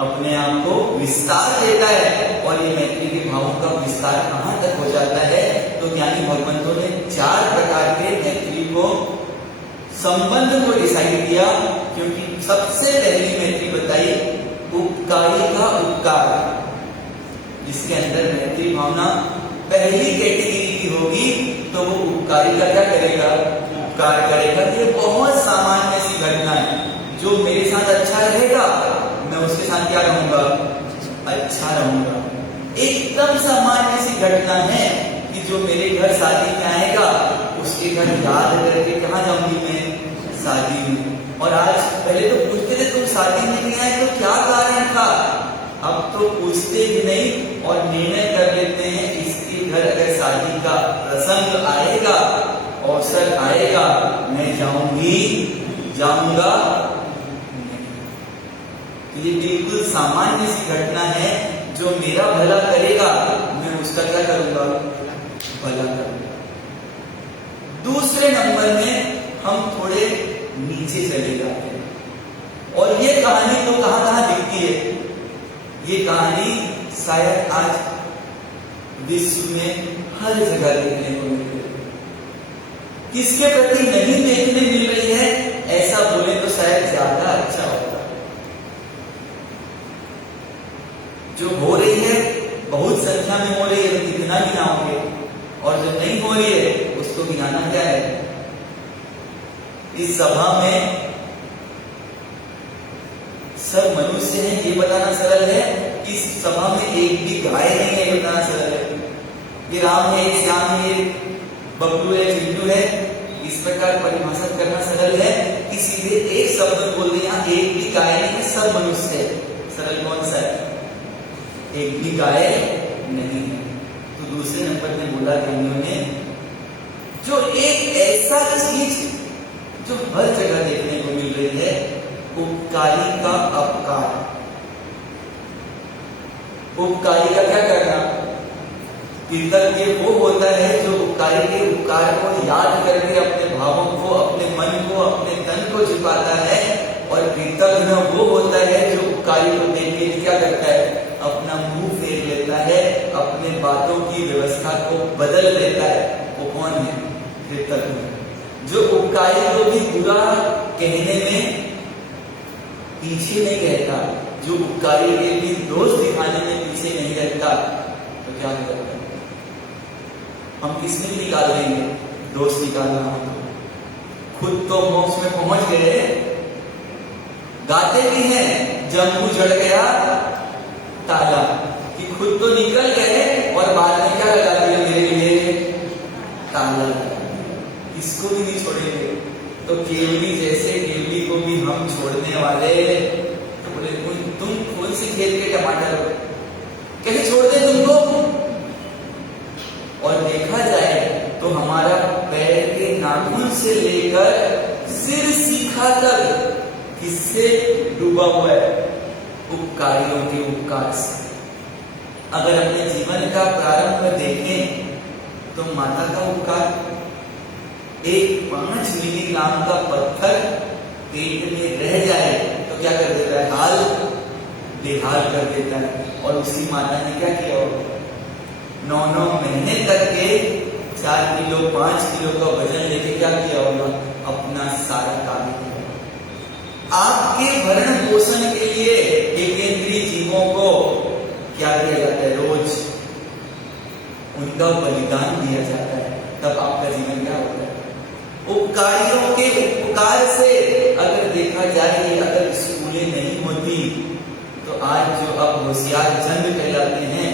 अपने आप को विस्तार देता है, और ये मैत्री के भावों का विस्तार कहां तक हो जाता है। तो ज्ञानी भगवंतों ने 4 प्रकार के मैत्री को, संबंध को डिसाइड किया, क्योंकि सबसे पहली मैत्री बताई उपकारी का उपकार, जिसके अंदर मैत्री भावना पहली कैटेगरी की होगी तो वो उपकारी का क्या करेगा, उपकार करेगा। ये बहुत सामान्य सी घटना है, जो मेरे साथ अच्छा रहेगा मैं उसके साथ क्या रहूंगा, अच्छा रहूंगा। एकदम सामान्य सी घटना है कि जो मेरे घर शादी में आएगा उसके घर याद करके कहाँ जाऊंगी मैं, शादी में। और आज पहले तो पूछते थे तुम शादी में नहीं आए तो क्या कारण था, अब तो पूछते भी नहीं और निर्णय कर लेते हैं इसके घर अगर शादी का प्रसंग आएगा, अवसर आएगा, मैं जाऊंगी, जाऊंगा। ये बिल्कुल सामान्य सी घटना है, जो मेरा भला करेगा मैं उसका क्या करूंगा, भला करूंगा। दूसरे नंबर में हम थोड़े नीचे चले जाते हैं। और ये कहानी तो कहां कहां दिखती है, ये कहानी शायद आज विश्व में हर जगह देखने को मिल रही है। किसके प्रति नहीं देखने मिल रही है ऐसा बोले तो शायद ज्यादा अच्छा होगा। जो हो रही है बहुत संख्या में हो रही है, तो कितना गिनाओगे, और जो नहीं हो रही है उसको गिनाना क्या है। इस सभा में सब मनुष्य हैं ये बताना सरल है, इस सभा में एक भी गाय नहीं है ये बताना सरल है। ये राम है, ये श्याम है, ये बबलू है, चिंटू है, इस प्रकार परिभाषित करना सरल है कि सीधे एक शब्द बोल रहे हैं, एक भी गाय नहीं है, सब मनुष्य है। सरल कौन सा है, एक भी गाय नहीं है। तो दूसरे नंबर में बोला ज्ञानियों ने, जो एक ऐसा चीज जो हर जगह देखने को मिल रही है, उपकारी का अपकार। उपकारी का क्या करना, कृतज्ञ वो होता है जो उपकारी के उपकार को याद करके अपने भावों को, अपने मन को, अपने तन को झुकाता है। और कृतज्ञ वो होता है जो उपकारी को देख के क्या करता है, अपना मुंह फेर लेता है, अपने बातों की व्यवस्था को बदल देता है। वो कौन है, कृतज्ञ। जो उपकारी को भी बुरा कहने में पीछे नहीं रहता, जो उपकारी के भी दोष दिखाने में पीछे नहीं रहता, तो क्या करता है, हम किसमें निकाल देंगे, दोष निकालना हो तो खुद तो मोक्ष में पहुंच गए। गाते भी हैं, जम्बू जड़ गया ताला, कि खुद तो निकल गए और बाद में क्या लगा दिया, मेरे लिए ताला। इसको भी नहीं छोड़ेंगे। तो केवली जैसे केवली को भी हम छोड़ने वाले, तो बोले तुम कौन सी खेत के टमाटर हो, कैसे छोड़ दे तुमको। और देखा जाए तो हमारा पैर के नाखून से लेकर सिर सीखा तक किससे डूबा हुआ है, उपकारियों के उपकार से। अगर अपने जीवन का प्रारंभ देखें तो माता का उपकार, एक 5 मिलीग्राम का पत्थर पेट में रह जाए तो क्या कर देता है, हाल बेहाल कर देता है। और उसी माता ने क्या किया, 9 महीने तक के 4 किलो 5 किलो का वजन लेके क्या किया होगा, अपना सारा काम किया। आपके भरण पोषण के लिए एकेंद्रीय जीवों को क्या किया जाता है, रोज उनका बलिदान दिया जाता है। तब आपका जीवन क्या होता है, उपकारियों के उपकार से। अगर देखा जाए, अगर स्कूलें नहीं होती तो आज जो अब होशियार चंद कहलाते हैं,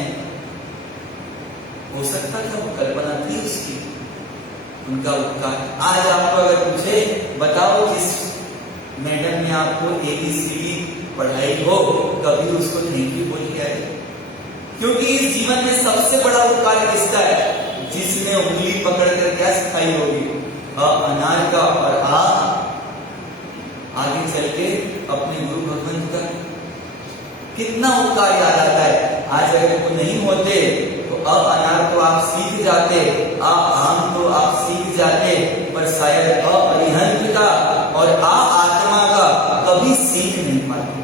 हो सकता था वो कल्पना थी उसकी, उनका उपकार। आज आपको अगर पूछे, बताओ जिस मैडम ने आपको ABCD पढ़ाई हो, कभी उसको थैंक यू बोल के आए? क्योंकि इस जीवन में सबसे बड़ा उपकार किसका है, जिसने उंगली पकड़ कर क्या सिखाई होगी, अनार का, और आगे चल के अपने गुरु भगवंत का। कितना उपकार याद आता है। आज अगर वो नहीं होते तो अनार तो आप सीख जाते, आम तो आप सीख जाते, पर शायद अरिहंत का और आत्मा का कभी सीख नहीं पाते।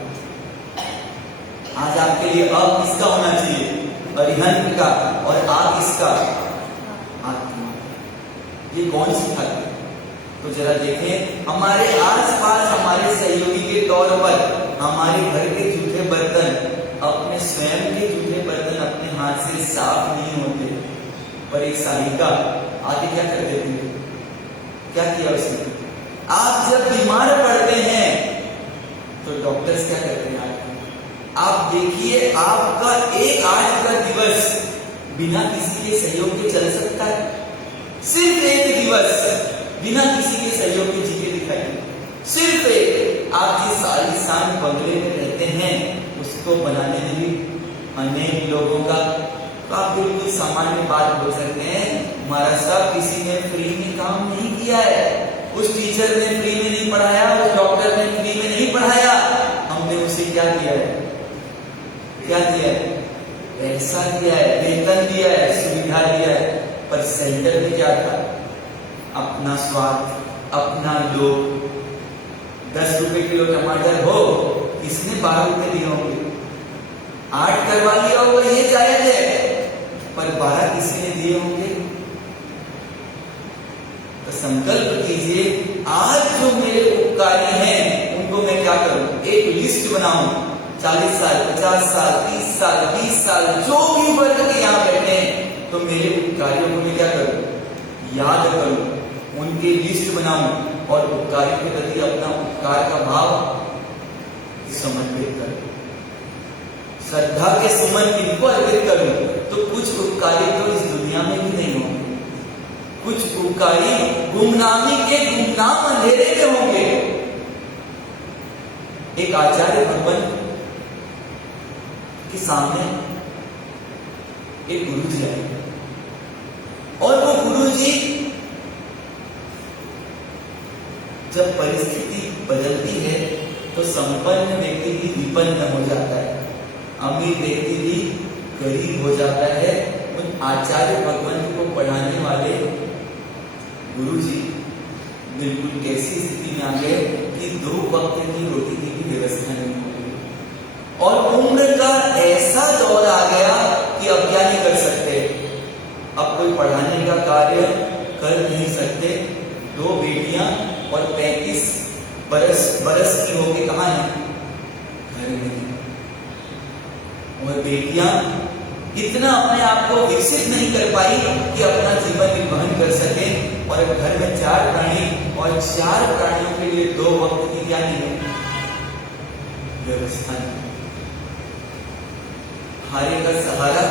आज आपके लिए किसका होना चाहिए, अरिहंत का, और किसका, आत्मा। ये कौन सिखाते? तो जरा देखें, हमारे आसपास हमारे सहयोगी के तौर पर हमारे घर के जूठे बर्तन, अपने स्वयं के जूठे बर्तन अपने हाथ से साफ नहीं होते, पर एक साहिका आगे क्या कर देती है, क्या किया उसने। आप जब बीमार पड़ते हैं तो डॉक्टर्स क्या करते हैं, आप देखिए, आपका एक आज का दिवस बिना किसी के सहयोग के चल सकता है। सिर्फ एक दिवस बिना किसी के सहयोग के जी के दिखाई, सिर्फ एक। आप जिस आलीशान बंगले में रहते हैं, उसको बनाने में भी अनेक लोगों का, तो आप बिल्कुल सामान्य बात बोल सकते हैं, हमारा सब किसी ने फ्री में काम नहीं किया है। उस टीचर ने फ्री में नहीं पढ़ाया, उस डॉक्टर ने फ्री में नहीं पढ़ाया, हमने उसे क्या दिया है, क्या दिया है, पैसा दिया है, वेतन दिया है, सुविधा दिया है। पर सेंटर में क्या था, अपना स्वार्थ, अपना लोभ। 10 रुपए किलो टमाटर हो, किसने 12 रुपए दिए होंगे? 8 करवा लिया होगा, ये जायज है, पर 12 किसी ने दिए होंगे? तो संकल्प कीजिए, आज जो मेरे उपकारी हैं उनको मैं क्या करूं? एक लिस्ट बनाऊं, 40 साल, 50 साल, 30 साल, 20 साल, जो भी वर्ग के यहाँ बैठे हैं, तो मेरे उपकारियों को मैं क्या करूं? याद करूं, उनकी लिस्ट बनाऊं और उपकारियों के प्रति अपना उपकार का भाव समर्पित करूं, श्रद्धा के सुमन इनको अर्पित करूं। तो कुछ उपकारी तो इस दुनिया में भी नहीं होंगे, कुछ उपकारी गुमनामी के गुमनाम अंधेरे में होंगे। एक आचार्य भगवान के सामने एक गुरु जी आए और वो गुरु जी, जब परिस्थिति बदलती है तो संपन्न व्यक्ति भी विपन्न हो जाता है, अमीर व्यक्ति भी गरीब हो जाता है। उन आचार्य भगवंत को पढ़ाने वाले गुरु जी बिल्कुल कैसी स्थिति में आ गए कि 2 वक्त की रोटी की भी व्यवस्था नहीं हो रही और उम्र का ऐसा दौर आ गया कि अब क्या नहीं कर सकते, अब कोई पढ़ाने का कार्य कर नहीं सकते। 2 बेटियां और 35 बरस की होके कहाँ है? घर में। और बेटियां इतना अपने आप को विकसित नहीं कर पाई कि अपना जीवन निर्वाह कर सके, और घर में 4 प्राणी और 4 प्राणियों के लिए 2 वक्त की क्या नहीं है? व्यवस्था नहीं। हारे का सहारा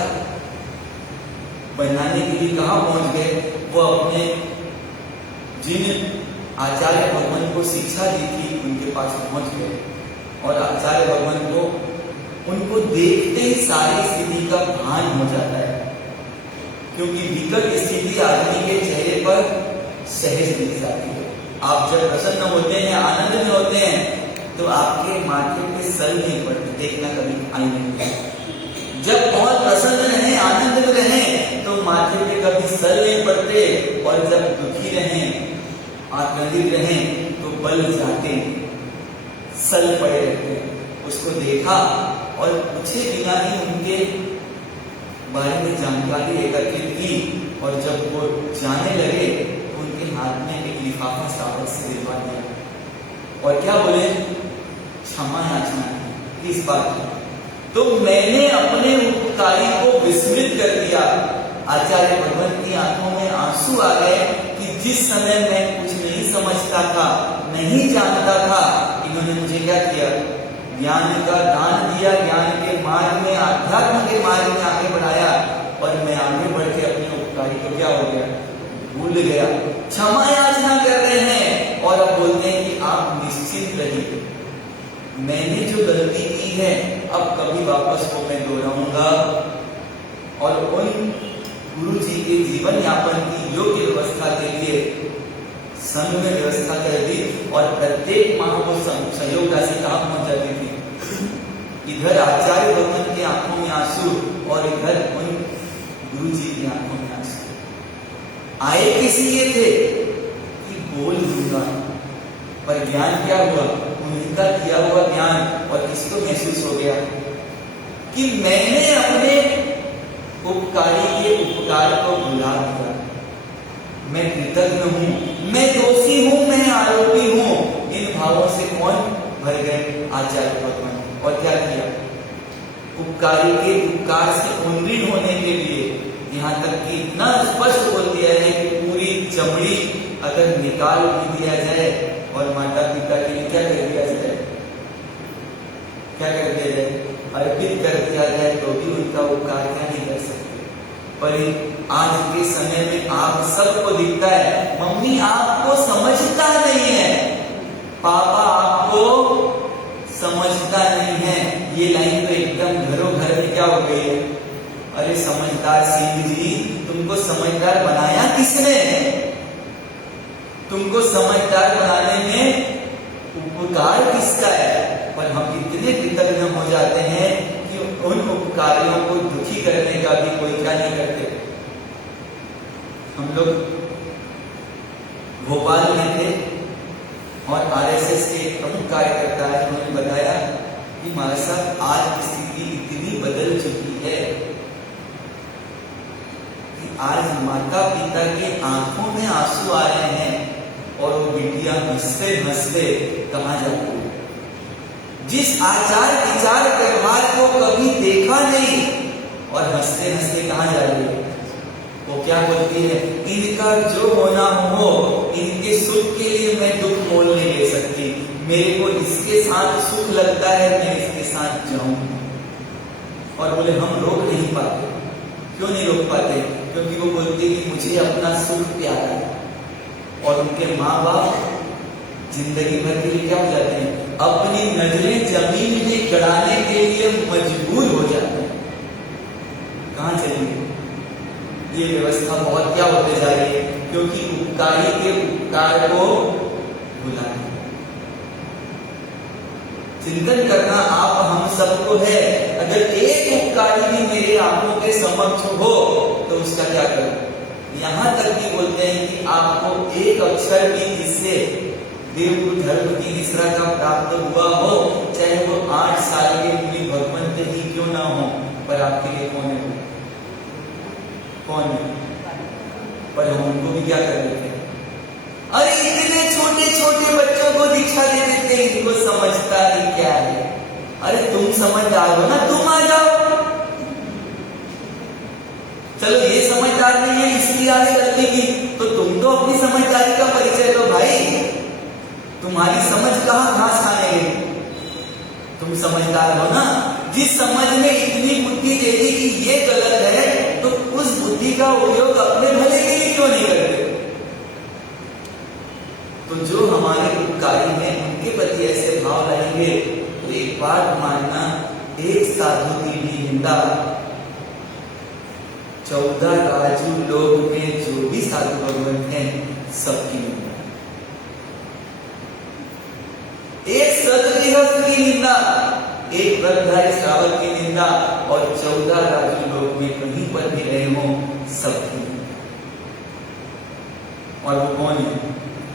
बनाने के लिए कहां पहुंच गए? वो अपने जिन आचार्य भगवान को शिक्षा दी थी उनके पास पहुंच गए और आचार्य भगवान को उनको देखते ही सारी स्थिति का भान हो जाता है, क्योंकि विकट स्थिति आदमी के चेहरे पर सहज दिख जाती है। आप जब प्रसन्न होते हैं, आनंद में होते हैं, तो आपके माथे पे सल नहीं पड़ते, देखना कभी आई नहीं। जब बहुत प्रसन्न रहे, आनंद में रहे, तो माथे पे कभी सल नहीं पड़ते, और जब दुखी रहे, आक्रांतित रहे, तो बल जाते सल पड़े रहते हैं। उसको देखा और पूछे बिना ही उनके बारे में जानकारी एकत्रित की, और जब वो जाने लगे तो उनके हाथ में एक लिफाफा कागज से दिलवा दिया और क्या बोले? क्षमा याचना है। किस बात में? तो मैंने अपने उपकारी को विस्मृत कर दिया। आचार्य भगवान की आंखों में आंसू आ गए कि जिस समय मैं कुछ नहीं समझता था, नहीं जानता था, इन्होंने मुझे क्या किया? ज्ञान का दान दिया, ज्ञान के मार्ग में, आध्यात्म के मार्ग में आगे बढ़ाया, और मैं आगे बढ़ के अपने उपकारी को क्या हो गया? भूल गया। क्षमा याचना कर रहे हैं और अब बोलते हैं कि आप निश्चिंत रहिए, मैंने जो गलती की है अब कभी वापस को मैं दोहराऊंगा। और उन गुरु जी के जीवन यापन की योग्य व्यवस्था के लिए संघ में व्यवस्था कर दी, और प्रत्येक माह को सहयोग राशि कहाँ पहुंच जाती थी? इधर आचार्य भगवान की आंखों में आंसू और इधर उन गुरु जी की आंखों में आंसू। आए किस लिए थे? कि बोल दूंगा, पर ज्ञान क्या हुआ? उन्हीं का किया हुआ ज्ञान। और किसको महसूस हो गया कि मैंने अपने उपकारी के उपकार को भुला दिया, मैं कृतज्ञ हूं, मैं दोषी हूं, मैं आरोपी हूं। इन भावों से कौन भर गए? आचार्य भगवान। और क्या किया? उपकारी के उपकार से उन्नीत होने के लिए यहाँ तक कि इतना स्पष्ट बोल दिया है कि पूरी चमड़ी अगर निकाल भी दिया जाए और माता पिता के लिए क्या कर दिया जाए? क्या कर दिया जाए? अर्पित कर दिया जाए, तो भी उनका उपकार क्या नहीं कर सकते। पर आज के समय में आप सबको दिखता है, मम्मी आपको समझता नहीं है, पापा आपको समझता नहीं है। ये लाइन तो एकदम घरों घर में क्या हो गई है? अरे समझदार सिंह जी, तुमको समझदार बनाया किसने? तुमको समझदार बनाने में उपकार किसका है? पर हम इतने कृतज्ञ हो जाते हैं कि उन उपकारियों को दुखी करने का भी कोई क्या नहीं करते। हम लोग आरएसएस के एक प्रमुख कार्यकर्ता है, उन्होंने बताया कि हमारे साथ आज की स्थिति इतनी बदल चुकी है कि आज माता पिता की आंखों में आंसू आ रहे हैं और वो बिटिया हंसते हंसते कहाँ जाती है। जिस आचार विचार व्यवहार को कभी देखा नहीं और हंसते हंसते कहाँ जा रही है, वो क्या बोलती है, इनका जो होना हो, इनके सुख के लिए मैं दुख मोल नहीं ले सकती, मेरे को इसके साथ सुख लगता है, मैं इसके साथ जाऊं। और बोले हम रोक नहीं पाते। क्यों नहीं रोक पाते? क्योंकि वो बोलती है कि मुझे अपना सुख प्यारा है। और उनके माँ बाप जिंदगी भर के लिए क्या हो जाते हैं, अपनी नजरें जमीन में गड़ाने के लिए मजबूर हो जाते हैं। कहाँ चलेंगे? ये व्यवस्था बहुत क्या होते जा रही है, क्योंकि उपकारी के उपकार को भुला है। चिंतन करना आप हम सबको है। अगर एक उपकारी भी मेरे आंखों के समक्ष हो तो उसका क्या करूं? यहाँ तक भी बोलते हैं कि आपको एक अक्षर भी जिससे देवगुरु धर्म की निश्रा का प्राप्त हुआ हो, चाहे वो 8 साल के लिए भगवंत ही क्यों ना हो, पर आपके लिए कौन है? कौन है? पर हम उनको भी क्या कर देते हैं? अरे इतने छोटे छोटे बच्चों को दीक्षा दे देते हैं, इनको समझता ही क्या है? अरे तुम समझदार हो ना, तुम आ जाओ। चलो ये समझदार नहीं है इसलिए आगे गलती की, तो तुम तो अपनी समझदारी का परिचय दो भाई। तुम्हारी समझ कहाँ घास खाने गई? तुम समझदार हो ना। जिस समझ में इतनी बुद्धि दे दी कि ये गलत है, तो उस बुद्धि का उपयोग अपने भले के लिए क्यों नहीं करते? तो जो हमारे उपकारी हैं उनके प्रति ऐसे भाव लाएंगे तो एक बात मानना, एक साधु की भी निंदा 14 राजू लोग में जो भी साधु भगवंत हैं सबकी निंदा, एक सदगृहस्थ की निंदा, एक व्रतधारी श्रावक की निंदा और 14 राजू लोग में कहीं पर भी रहे हो सबकी निंदा। और वो कौन है?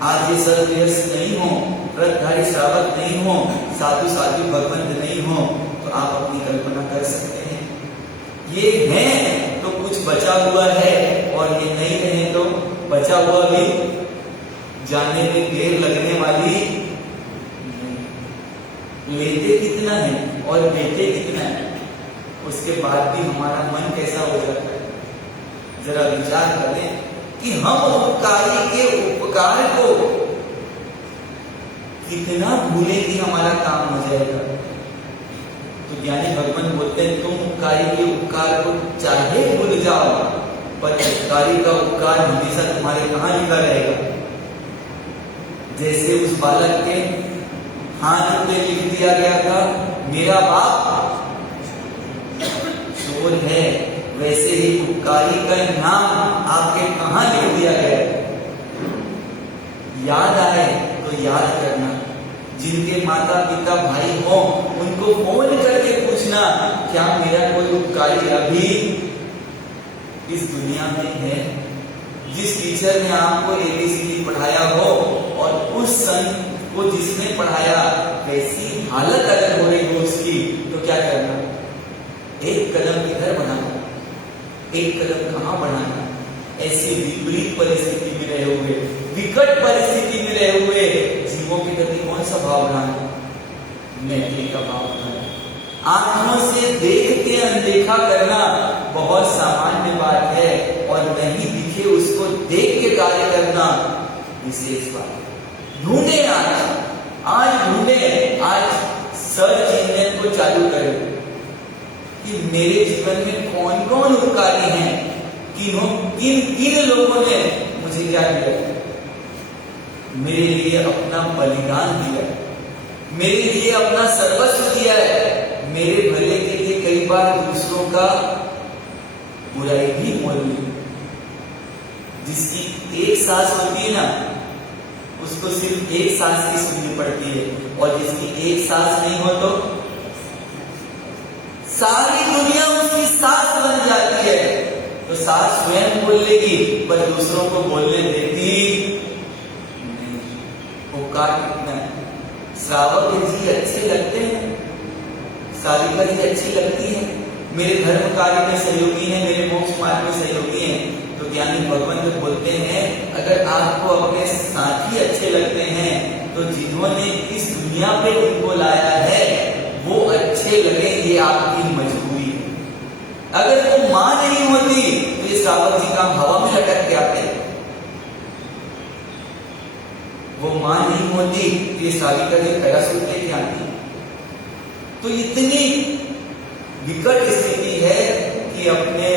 आज ये सदगृहस्थ नहीं हो, व्रतधारी श्रावक नहीं हो, साधु साधु भगवंत नहीं हो, तो आप अपनी कल्पना कर सकते हैं। ये हैं तो कुछ बचा हुआ है, और ये नहीं रहे तो बचा हुआ भी जाने में देर लगने वाली नहीं। लेते कितना है और देते कितना है, उसके बाद भी हमारा मन कैसा हो जाता है। जरा विचार करें कि हम उपकारी के उपकार को कितना भूले कि हमारा काम हो जाएगा। तो ज्ञानी भगवान बोलते हैं तुम उपकारी के उपकार को चाहे भूल जाओ, पर उपकारी का उपकार हमेशा तुम्हारे कहाँ लिखा रहेगा। जैसे उस बालक के हाथ पे लिख दिया गया था मेरा बाप चोर है, वैसे ही उपकारी का नाम आपके कहाँ लिख दिया गया है। याद आए तो याद करना। जिनके माता पिता भाई हो उनको फोन करके पूछना क्या मेरा कोई उपकारी अभी इस दुनिया में है। जिस टीचर ने आपको ABCD पढ़ाया हो और उस संत को जिसने पढ़ाया वैसी हालत अगर हो रही हो उसकी, तो क्या करना? एक कदम किधर बढ़ाना, एक कदम कहां बढ़ाना। ऐसी विपरीत परिस्थिति में रहे हुए, विकट परिस्थिति में रहे हुए जीवों के प्रति कौन सा भाव बढ़ाना? मैत्री का भाव बढ़ाना। आंखों से देख के अनदेखा करना बहुत सामान्य बात है, और नहीं दिखे उसको देख के कार्य करना विशेष बात है। ढूंढे आज ढूंढे, आज सर्च इंजन को चालू करें कि मेरे जीवन में कौन कौन उपकारी हैं, किन लोगों ने मुझे क्या दिया, मेरे लिए अपना बलिदान दिया, मेरे लिए अपना सर्वस्व दिया है, मेरे भले के लिए कई बार दूसरों का बुराई भी मोल ली। जिसकी एक सांस होती है ना, उसको सिर्फ एक सांस की सुननी पड़ती है, और जिसकी एक सांस नहीं हो तो सारी दुनिया उसकी सांस बन जाती है। तो सांस स्वयं बोल लेगी पर दूसरों को बोलने देती नहीं। उपकार कितना है। श्रावक जी अच्छे लगते हैं, सारिका जी अच्छी लगती है, मेरे धर्म कार्य में सहयोगी हैं, मेरे मोक्ष मार्ग में सहयोगी हैं। तो ज्ञानी भगवंत बोलते हैं अगर आपको अपने साथी अच्छे लगते हैं तो जिन्होंने इस दुनिया पे उनको लाया है वो अच्छे लगे, ये आपकी मजबूरी है। अगर वो मां नहीं होती तो ये श्रावक जी का हवा में लटक के आते, वो मां नहीं होती तो ये सारिका जी पैराशूट लेके आती। तो इतनी विकट स्थिति है कि अपने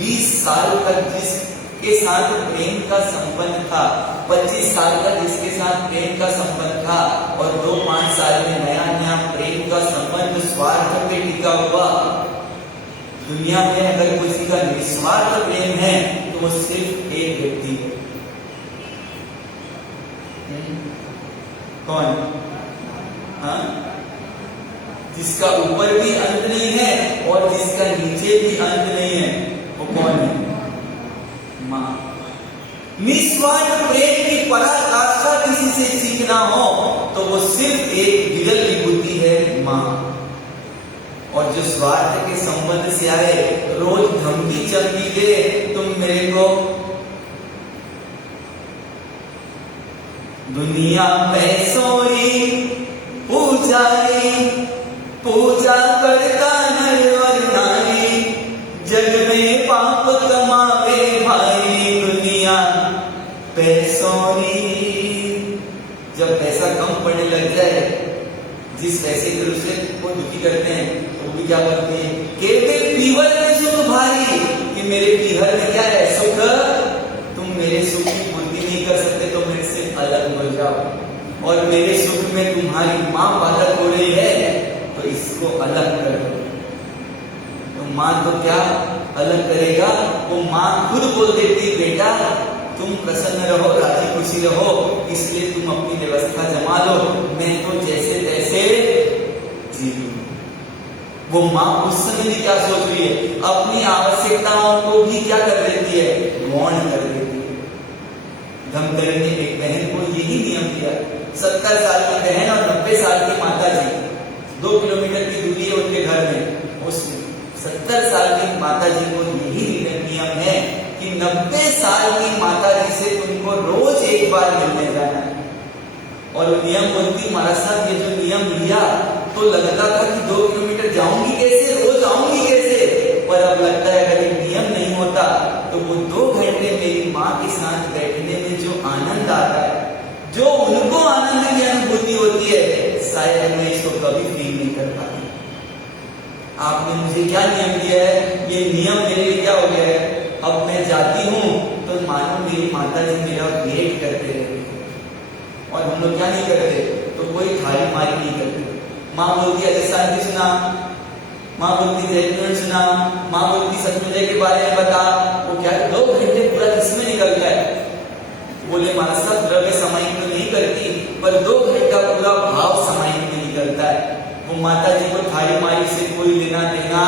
20 साल तक जिसके साथ प्रेम का संबंध था, 25 साल तक जिसके साथ प्रेम का संबंध था और 2-5 साल में नया नया प्रेम का संबंध स्वार्थ पे टिका हुआ। दुनिया में अगर किसी का निस्वार्थ प्रेम है तो वो सिर्फ एक व्यक्ति है। कौन? हाँ, जिसका ऊपर भी अंत नहीं है और जिसका नीचे भी अंत नहीं है, वो कौन है? मां। निस्वार्थ प्रेम की पराकाष्ठा किसी से सीखना हो तो वो सिर्फ एक विरल विभूति है, मां। और जो स्वार्थ के संबंध से आए, रोज धमकी चमकी दे, तुम मेरे को दुनिया पैसोरी पूजारी, पूजा करता नर और नारी, जग में पाप कमावे भाई, दुनिया पैसोरी। जब पैसा कम पड़ने लग जाए, जिस पैसे के उससे वो दुखी करते हैं तो वो भी क्या करते हैं, केवल पीवर में सुख भारी, कि मेरे पीहर में क्या है सुख, तुम मेरे सुख की पूर्ति नहीं कर सकते तो मेरे से अलग हो जाओ, और मेरे सुख में तुम्हारी मां बाधक हो रही है तो इसको अलग कर दो। तो मां तो क्या अलग करेगा, वो मां खुद बोल देती बेटा तुम प्रसन्न रहो, राजी खुशी रहो, इसलिए तुम अपनी व्यवस्था जमा लो, मैं तो जैसे तैसे जी लूं। वो मां उस समय भी क्या सोच रही है, अपनी आवश्यकताओं को भी क्या कर देती है, गौण कर देती है। धमतरी ने एक बहन को यही नियम दिया, 70 साल की बहन और 90 साल की माता जी, 2 किलोमीटर की दूरी है उनके घर में, उस 70 साल की माता जी को यही नियम है कि 90 साल की माता जी से तुमको रोज एक बार मिलने जाना है। और नियम बोलती महाराज साहब ये जो नियम लिया तो लगता था कि 2 किलोमीटर जाऊंगी कैसे, रोज आऊंगी कैसे, पर अब लगता है अगर ये नियम नहीं होता तो वो 2 घंटे मेरी माँ के साथ बैठने में जो आनंद आता है, जो उनको आनंद की अनुभूति होती है, शायद मैं इसको कभी फील नहीं कर पाती। आपने मुझे क्या नियम दिया है, ये नियम मेरे लिए क्या हो गया है, अब मैं जाती हूँ तो मानो मेरी माता जी मेरा वेट करते रहते हैं, और हम लोग क्या नहीं करते, तो कोई थाली मारी नहीं करते। माँ बोलती है शांति सुना, माँ बोलती जयपुर सुना, माँ बोलती सतमुजय के बारे में बता, वो क्या 2 घंटे पूरा किसमें निकलता है। बोले महाराज साहब द्रव्य समाहित तो नहीं करती, पर 2 घंटा पूरा भाव समाहित में निकलता है। वो माता जी को थाली मारी से कोई लेना देना,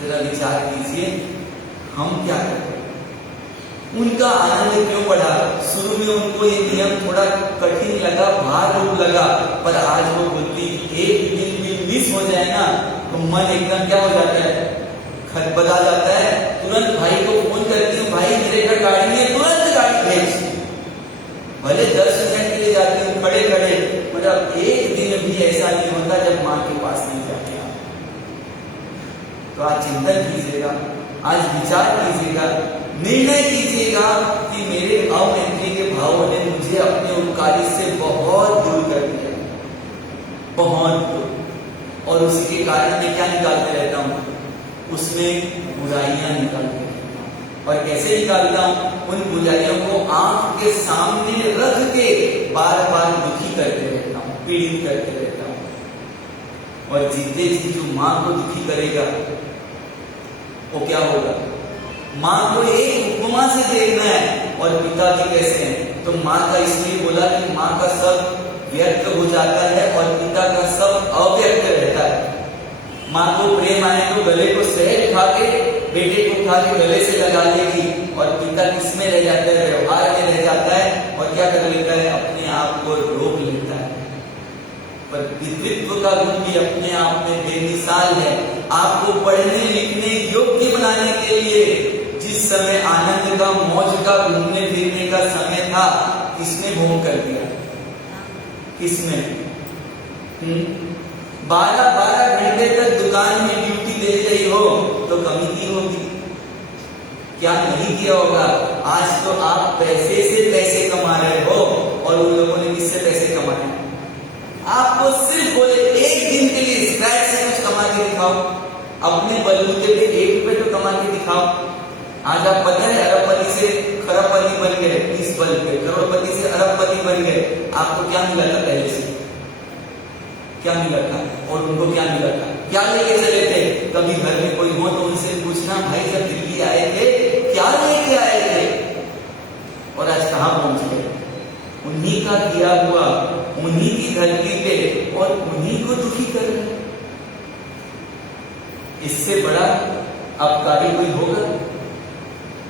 जरा विचार कीजिए हम क्या करते, उनका आनंद क्यों बढ़ा। शुरू में उनको ये नियम थोड़ा कठिन लगा, भार रूप लगा, पर आज वो बोलती एक दिन भी मिस हो जाए ना तो मन एकदम क्या हो जाता है, खटपटा जाता है। तुरंत भाई को फोन करती हूँ, भाई मेरे घर गाड़ी है, तुरंत गाड़ी भेज, भले 10 मिनट के लिए जाती हूँ खड़े खड़े, मतलब एक दिन भी ऐसा नहीं होता जब माँ के पास नहीं जाते। तो आज चिंतन कीजिएगा, आज विचार कीजिएगा, निर्णय कीजिएगा कि मेरे अमैत्री के भावों ने मुझे अपने उपकारी से बहुत दूर कर दिया, बहुत दूर, और उसी के कारण मैं क्या निकालते रहता हूँ, उसमें बुराइयां निकालते रहता हूँ। और कैसे निकालता हूँ, उन बुराइयों को आंख के सामने रख के बार बार दुखी करते रहता हूँ, पीड़ित करते रहता हूँ। और जीते जी जो माँ को दुखी करेगा वो क्या होगा, माँ को एक उपमा से देखना है और पिता जी कैसे हैं। तो माँ का इसलिए बोला कि माँ का सब व्यक्त हो जाता है और पिता का सब अव्यक्त रहता है। माँ को प्रेम आए तो गले को सहज उठा के बेटे को उठा के गले से लगा लेगी और पिता किसमें रह जाता है, व्यवहार में रह जाता है और क्या कर लेता है, अपने आप को रोक लेता है। पर पितृत्व का गुण भी अपने आप में बेमिसाल है। आपको पढ़ने लिखने योग्य बनाने के लिए जिस समय आनंद का, मौज का, घूमने फिरने का समय था, किसने भोग कर दिया, किसने? 12-12 घंटे तक दुकान में ड्यूटी दे रही हो तो कमी की होगी, क्या नहीं किया होगा? आज तो आप पैसे से पैसे कमा रहे हो और उन लोगों ने किससे पैसे कमाए? आपको सिर्फ बोले एक दिन के लिए स्क्रैच से कुछ कमा के दिखाओ, अपने बलबूते पे 1 रुपए तो कमा के दिखाओ। आज आप पता है अरबपति से खरबपति बन गए, इस बल पे करोड़पति से अरबपति बन गए। आपको क्या मिला था पहले से? क्या मिला था? और उनको क्या मिला था? क्या लेके चले थे? कभी घर में कोई हो तो उनसे पूछना, भाई जब दिल्ली आए थे क्या लेके आए थे? और आज कहां पहुंच गए? उन्हीं का किया हुआ, उन्हीं की धरती पे और उन्हीं को दुखी कर रहे। इससे बड़ा अपकारी कोई होगा?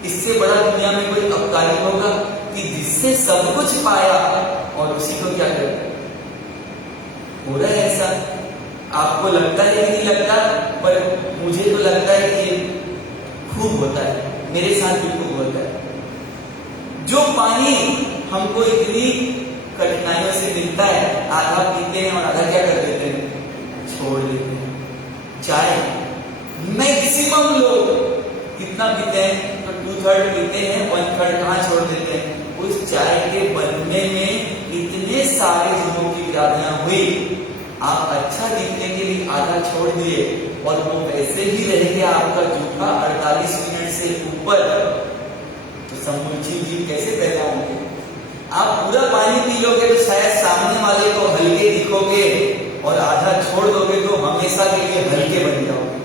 इससे बड़ा दुनिया में कोई अपकारी होगा कि जिससे सब कुछ पाया और उसी को क्या करता? हो रहा है ऐसा? आपको लगता है कि नहीं लगता? पर मुझे तो लगता है कि खूब होता है, मेरे साथ भी खूब होता है। जो पानी हमको इतनी कठिनाइयों से मिलता है, आधा पीते हैं और आधा क्या कर देते हैं, छोड़ देते हैं। चाय मैक्सिमम लोग कितना पीते हैं? तो 2/3 पीते हैं, 1/3 कहाँ छोड़ देते हैं? उस चाय के बनने में इतने सारे जीवों की व्याधियां हुई, आप अच्छा दिखने के लिए आधा छोड़ दिए और वो वैसे ही रह गया आपका जूठा 48 मिनट से ऊपर, तो समूची जीव कैसे पैदा होंगे? आप पूरा पानी पी लोगे तो शायद सामने वाले को हल्के दिखोगे और आधा छोड़ दोगे तो हमेशा के लिए हल्के बन जाओगे।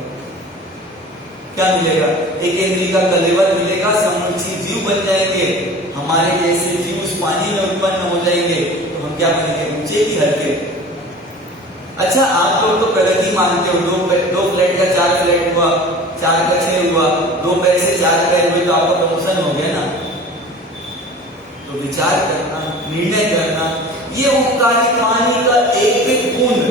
क्या मिलेगा? एक एंद्री का कलेवर मिलेगा, समूची जीव बन जाएंगे, हमारे जैसे जीव उस पानी में उत्पन्न हो जाएंगे, तो हम क्या बनेंगे? ऊंचे की हल्के। अच्छा, आप लोग तो प्रगति मानते हो, 2 फ्लैट का 4 फ्लैट हुआ, 4 का 6 हुआ, 2 पैर से 4 पैर हुए तो आपका प्रमोशन हो गया ना। तो विचार करना, निर्णय करना, ये उपकारी पानी का एक बूंद,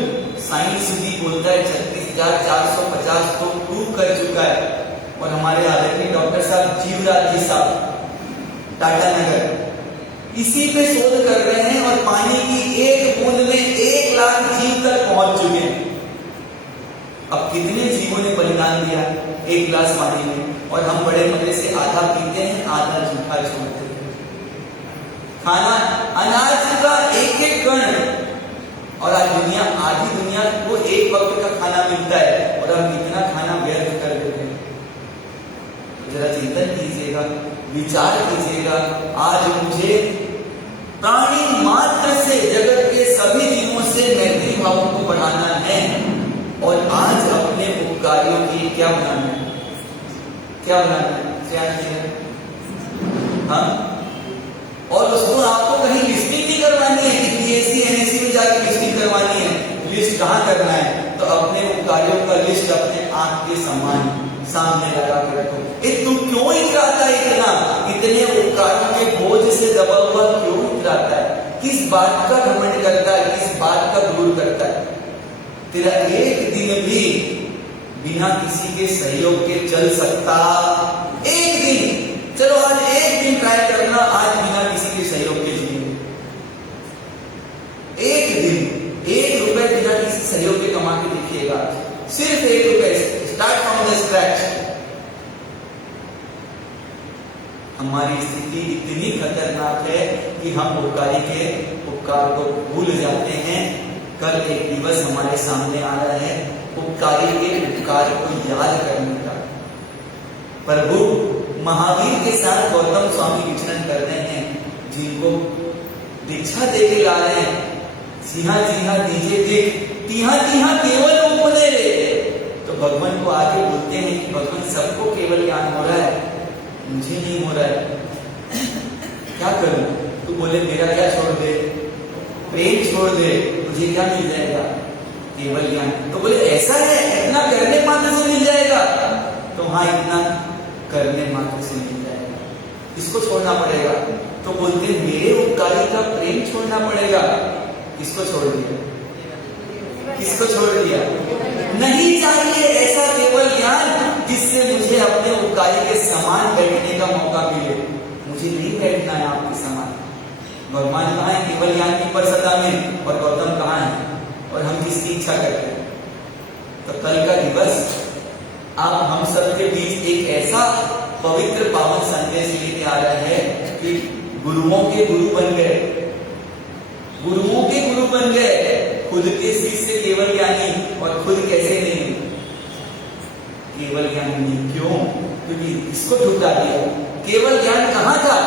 साइंस भी बोलता है 36,450 को प्रूव कर चुका है। और हमारे आदरणीय डॉक्टर साहब जीवराज जी साहब टाटा नगर इसी पे शोध कर रहे हैं और पानी की एक बूंद में 1 लाख जीव तक पहुंच चुके हैं। अब कितने जीवों ने बलिदान दिया 1 गिलास पानी में? और हम बड़े मजे से आधा पीते हैं, आधा जूठा छोड़ते हैं। खाना, अनाज का एक कण, और आज आधी दुनिया को एक वक्त का खाना मिलता है और हम कितना खाना व्यर्थ कर देते हैं। तो जरा चिंतन कीजिएगा, विचार कीजिएगा। आज मुझे प्राणी मात्र से, जगत के सभी जीवों से मैत्री भावों को बढ़ाना है और आज अपने उपकारियों की क्या बनाना है? क्या बनाना है? क्या है? हाँ? और उसको आपको कहीं लिस्टिंग नहीं करवानी है कि पीएससी एनएससी में जाकर लिस्टिंग करवानी है। लिस्ट कहाँ करना है? तो अपने उपकारियों का लिस्ट अपने आंख के समान सामने लगा के रखो। तू क्यों इतराता है इतना? इतने उपकारों के बोझ से दबा हुआ क्यों इतराता है? किस बात का घमंड करता है? किस बात का गुरूर करता है? तेरा एक दिन भी बिना किसी के सहयोग के चल सकता? एक दिन, चलो आज एक दिन ट्राई करना, आज बिना किसी के सहयोग के जिए। एक दिन 1 रुपए बिना किसी सहयोग के कमा के देखिएगा, सिर्फ 1 रुपए, स्टार्ट फ्रॉम द स्क्रैच। हमारी स्थिति इतनी खतरनाक है कि हम उपकारी के उपकार को भूल जाते हैं। कल एक दिवस हमारे सामने आ रहा है उपकारी के उपकार को याद करने का। प्रभु महावीर के साथ गौतम स्वामी विचरण कर रहे हैं, जिनको दीक्षा दे के ला रहे हैं। जी हाँ दीजिए दिख, तिहा केवल उपने रे। तो भगवान को आके बोलते हैं कि भगवान सबको केवल ज्ञान हो रहा है, मुझे नहीं हो रहा है, क्या करूं? तू बोले मेरा क्या छोड़ दे, प्रेम छोड़ दे, तुझे क्या मिल जाएगा? केवल ज्ञान। तो बोले ऐसा है, इतना करने मात्र से मिल जाएगा? तो हाँ इतना करने मात्र से मिल जाएगा, इसको छोड़ना पड़ेगा। तो बोलते मेरे उपकारी का प्रेम छोड़ना पड़ेगा। किसको छोड़ दिया? किसको छोड़ दिया? नहीं चाहिए ऐसा केवल ज्ञान जिससे मुझे अपने उपकारी के समान बैठने का मौका मिले। मुझे नहीं बैठना है आपके समान। भगवान कहाँ है? केवल ज्ञान की परसता में। और गौतम कहाँ है? और हम किसकी इच्छा करते हैं? तो कल का दिवस आप हम सबके बीच एक ऐसा पवित्र पावन संदेश लेके आ रहा है कि गुरुओं के गुरु बन गए, गुरुओं के गुरु बन गए, खुद के शिष्य केवल ज्ञानी। और खुद कैसे नहीं? केवल ज्ञानी नहीं। क्यों? क्योंकि इसको ठुकरा दिया। केवल ज्ञान कहाँ था?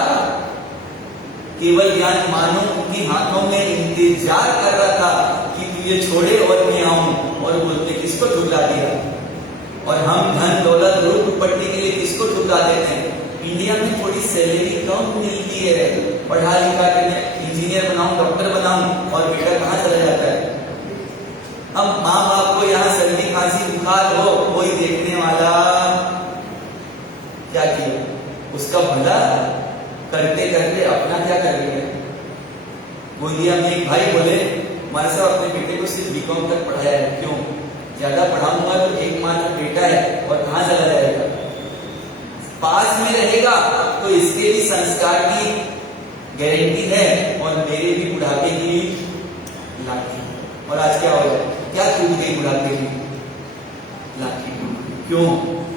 केवल ज्ञान मानो उनके हाथों में इंतजार कर रहा था कि तू ये छोड़े और मैं आऊं। और बोलते किसको ठुकरा दिया? और हम धन दौलत रूप पट्टी के लिए किसको ठुकरा देते हैं? इंडिया में थोड़ी सैलरी कम मिलती है, पढ़ा लिखा के मैं इंजीनियर बनाऊं, डॉक्टर बनाऊं, और बेटा कहाँ चला जाता है? अब माँ बाप को यहाँ सर्दी खांसी बुखार हो, कोई देखने वाला क्या किया? उसका भला करते करते अपना क्या कर लिया? गोंदिया में एक भाई बोले हमारे साहब अपने बेटे को सिर्फ बीकॉम तक पढ़ाया है। क्यों? ज्यादा पढ़ाऊंगा तो एकमात्र बेटा है और कहाँ चला जाएगा? पास में रहेगा तो इसके भी संस्कार की गारंटी है और मेरे भी बुढ़ापे की लाठी। और आज क्या हो रहा है? क्या टूट गई बुढ़ापे की लाठी? क्यों?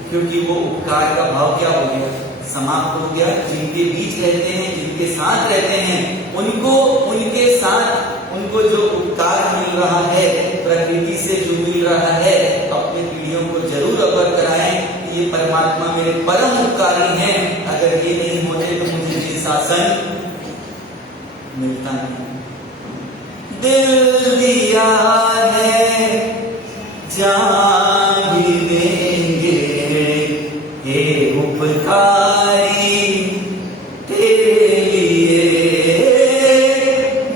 क्योंकि वो उपकार का भाव क्या हो गया? समाप्त हो गया। जिनके बीच रहते हैं, जिनके साथ रहते हैं, उनको उनके साथ उनको जो उपकार मिल रहा है प्रकृति से, जो मिल रहा है, अपने पीढ़ियों को जरूर अवगत कराएं कि ये परमात्मा मेरे परम उपकारी हैं। अगर ये नहीं होते तो मुझे ये शासन मिलता नहीं। दिल दिया है जान भी देंगे हे उपकारी तेरे लिए।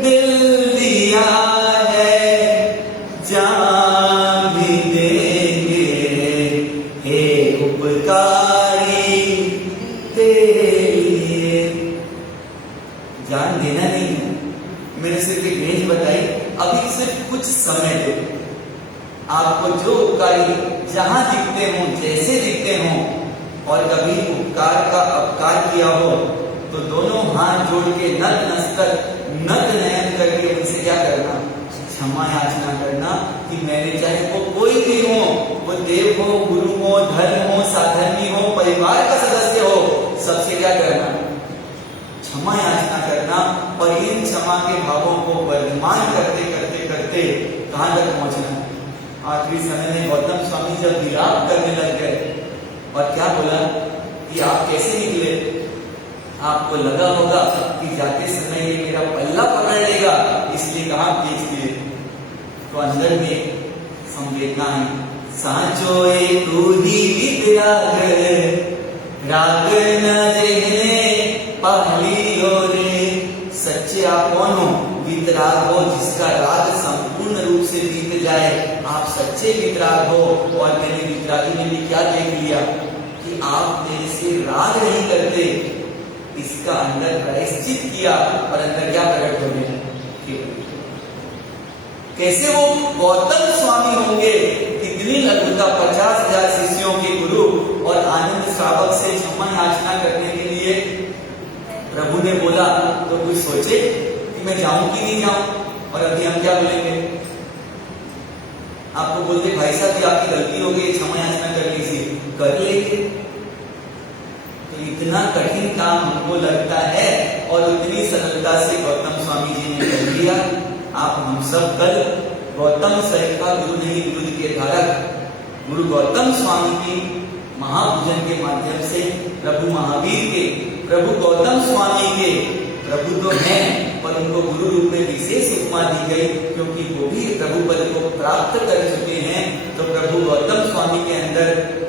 दिल दिया है जान भी देंगे हे उपकारी तेरे लिए। जान देना नहीं है, मेरे सिर्फ एक रेंज बताई, अभी सिर्फ कुछ समय दो। आपको जो उपकारी जहां दिखते हों, जैसे दिखते हों, और कभी उपकार का अपकार किया हो तो दोनों हाथ जोड़ के नतमस्तक नत नयन करके उनसे क्या करना? क्षमा याचना करना कि मैंने, चाहे वो कोई भी हो, वो देव हो, गुरु हो, धर्म हो, साधर्मी हो, परिवार का सदस्य हो, सबसे क्या करना? क्षमा याचना करना। और इन क्षमा के भावों को वर्धमान करते करते करते कहां तक पहुंचना? आखिरी समय में गौतम स्वामी जब विलाप करने लग गए और क्या बोला कि आप कैसे निकले? आपको लगा होगा कि जाते समय ये मेरा पल्ला पकड़ लेगा, इसलिए कहा बेच दिए। तो अंदर में संवेदना है, साचोए तू ही वितराग राग न जेहने पहली ओरे। सच्चे आप कौन हो? वितराग हो, जिसका राग संपूर्ण रूप से बीत जाए। आप सच्चे वितराग हो। और मेरी वितरागी ने भी क्या देख लिया कि आप मेरे से राग नहीं करते, इसका अंदर प्रायश्चित किया और अंदर क्या प्रकट हो गया? कैसे वो गौतम स्वामी होंगे? कितनी अद्भुता! 50,000 शिष्यों के गुरु और आनंद श्रावक से क्षमा याचना करने के लिए प्रभु ने बोला तो कुछ सोचे कि मैं जाऊं कि नहीं जाऊं। और अभी हम क्या बोलेंगे? आपको बोलते भाई साहब ये आपकी गलती हो गई, क्षमा याचना कर लीजिए, कर लेंगे। तो इतना कठिन काम हमको लगता है और उतनी सरलता से गौतम स्वामी जी ने कर लिया। आप हम सब कल गौतम सहित का गुरु नहीं, गुरु के धारक गुरु गौतम स्वामी की महापूजन के माध्यम से प्रभु महावीर के, प्रभु गौतम स्वामी के, प्रभु तो हैं पर उनको गुरु रूप में विशेष उपमा दी गई क्योंकि वो भी प्रभु पद को प्राप्त कर चुके हैं। तो प्रभु गौतम स्वामी के अंदर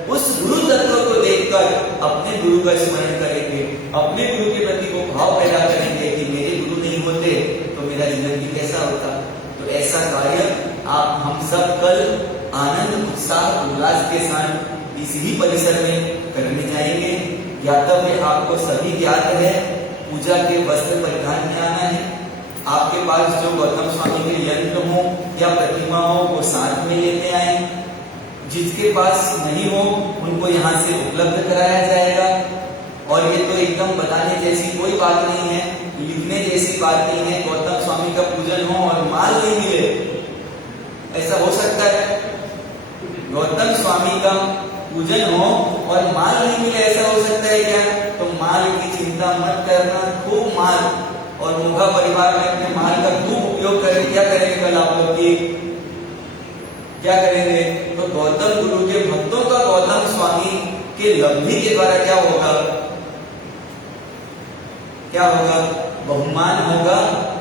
उस गुरु तत्व को देखकर अपने गुरु का स्मरण करेंगे, अपने गुरु के प्रति वो भाव पैदा करेंगे कि मेरे गुरु नहीं होते तो मेरा जीवन भी कैसा होता। तो ऐसा कार्य आप हम सब कल आनंद उत्साह उल्लास के साथ इसी ही परिसर में करने जाएंगे। ज्ञातव्य आपको सभी ज्ञात है, पूजा के वस्त्र परिधान में आना है। आपके पास जो गौतम स्वामी के यंत्र हो या प्रतिमा हो वो साथ में लेते आए। जिसके पास नहीं हो उनको यहाँ से उपलब्ध कराया जाएगा। और ये तो एकदम बताने जैसी कोई बात नहीं है, लिखने जैसी बात नहीं है। गौतम स्वामी का पूजन हो और माल नहीं मिले, ऐसा हो सकता है? गौतम स्वामी का पूजन हो और माल नहीं मिले, ऐसा हो सकता है क्या? तो माल की चिंता मत करना, खूब माल और मुखा परिवार में अपने माल का खूब उपयोग करें। क्या करेंगे कल आप लोग की? क्या करेंगे? तो गौतम गुरु के भक्तों का गौतम स्वामी के लब्धि के द्वारा क्या होगा? क्या होगा? बहुमान होगा।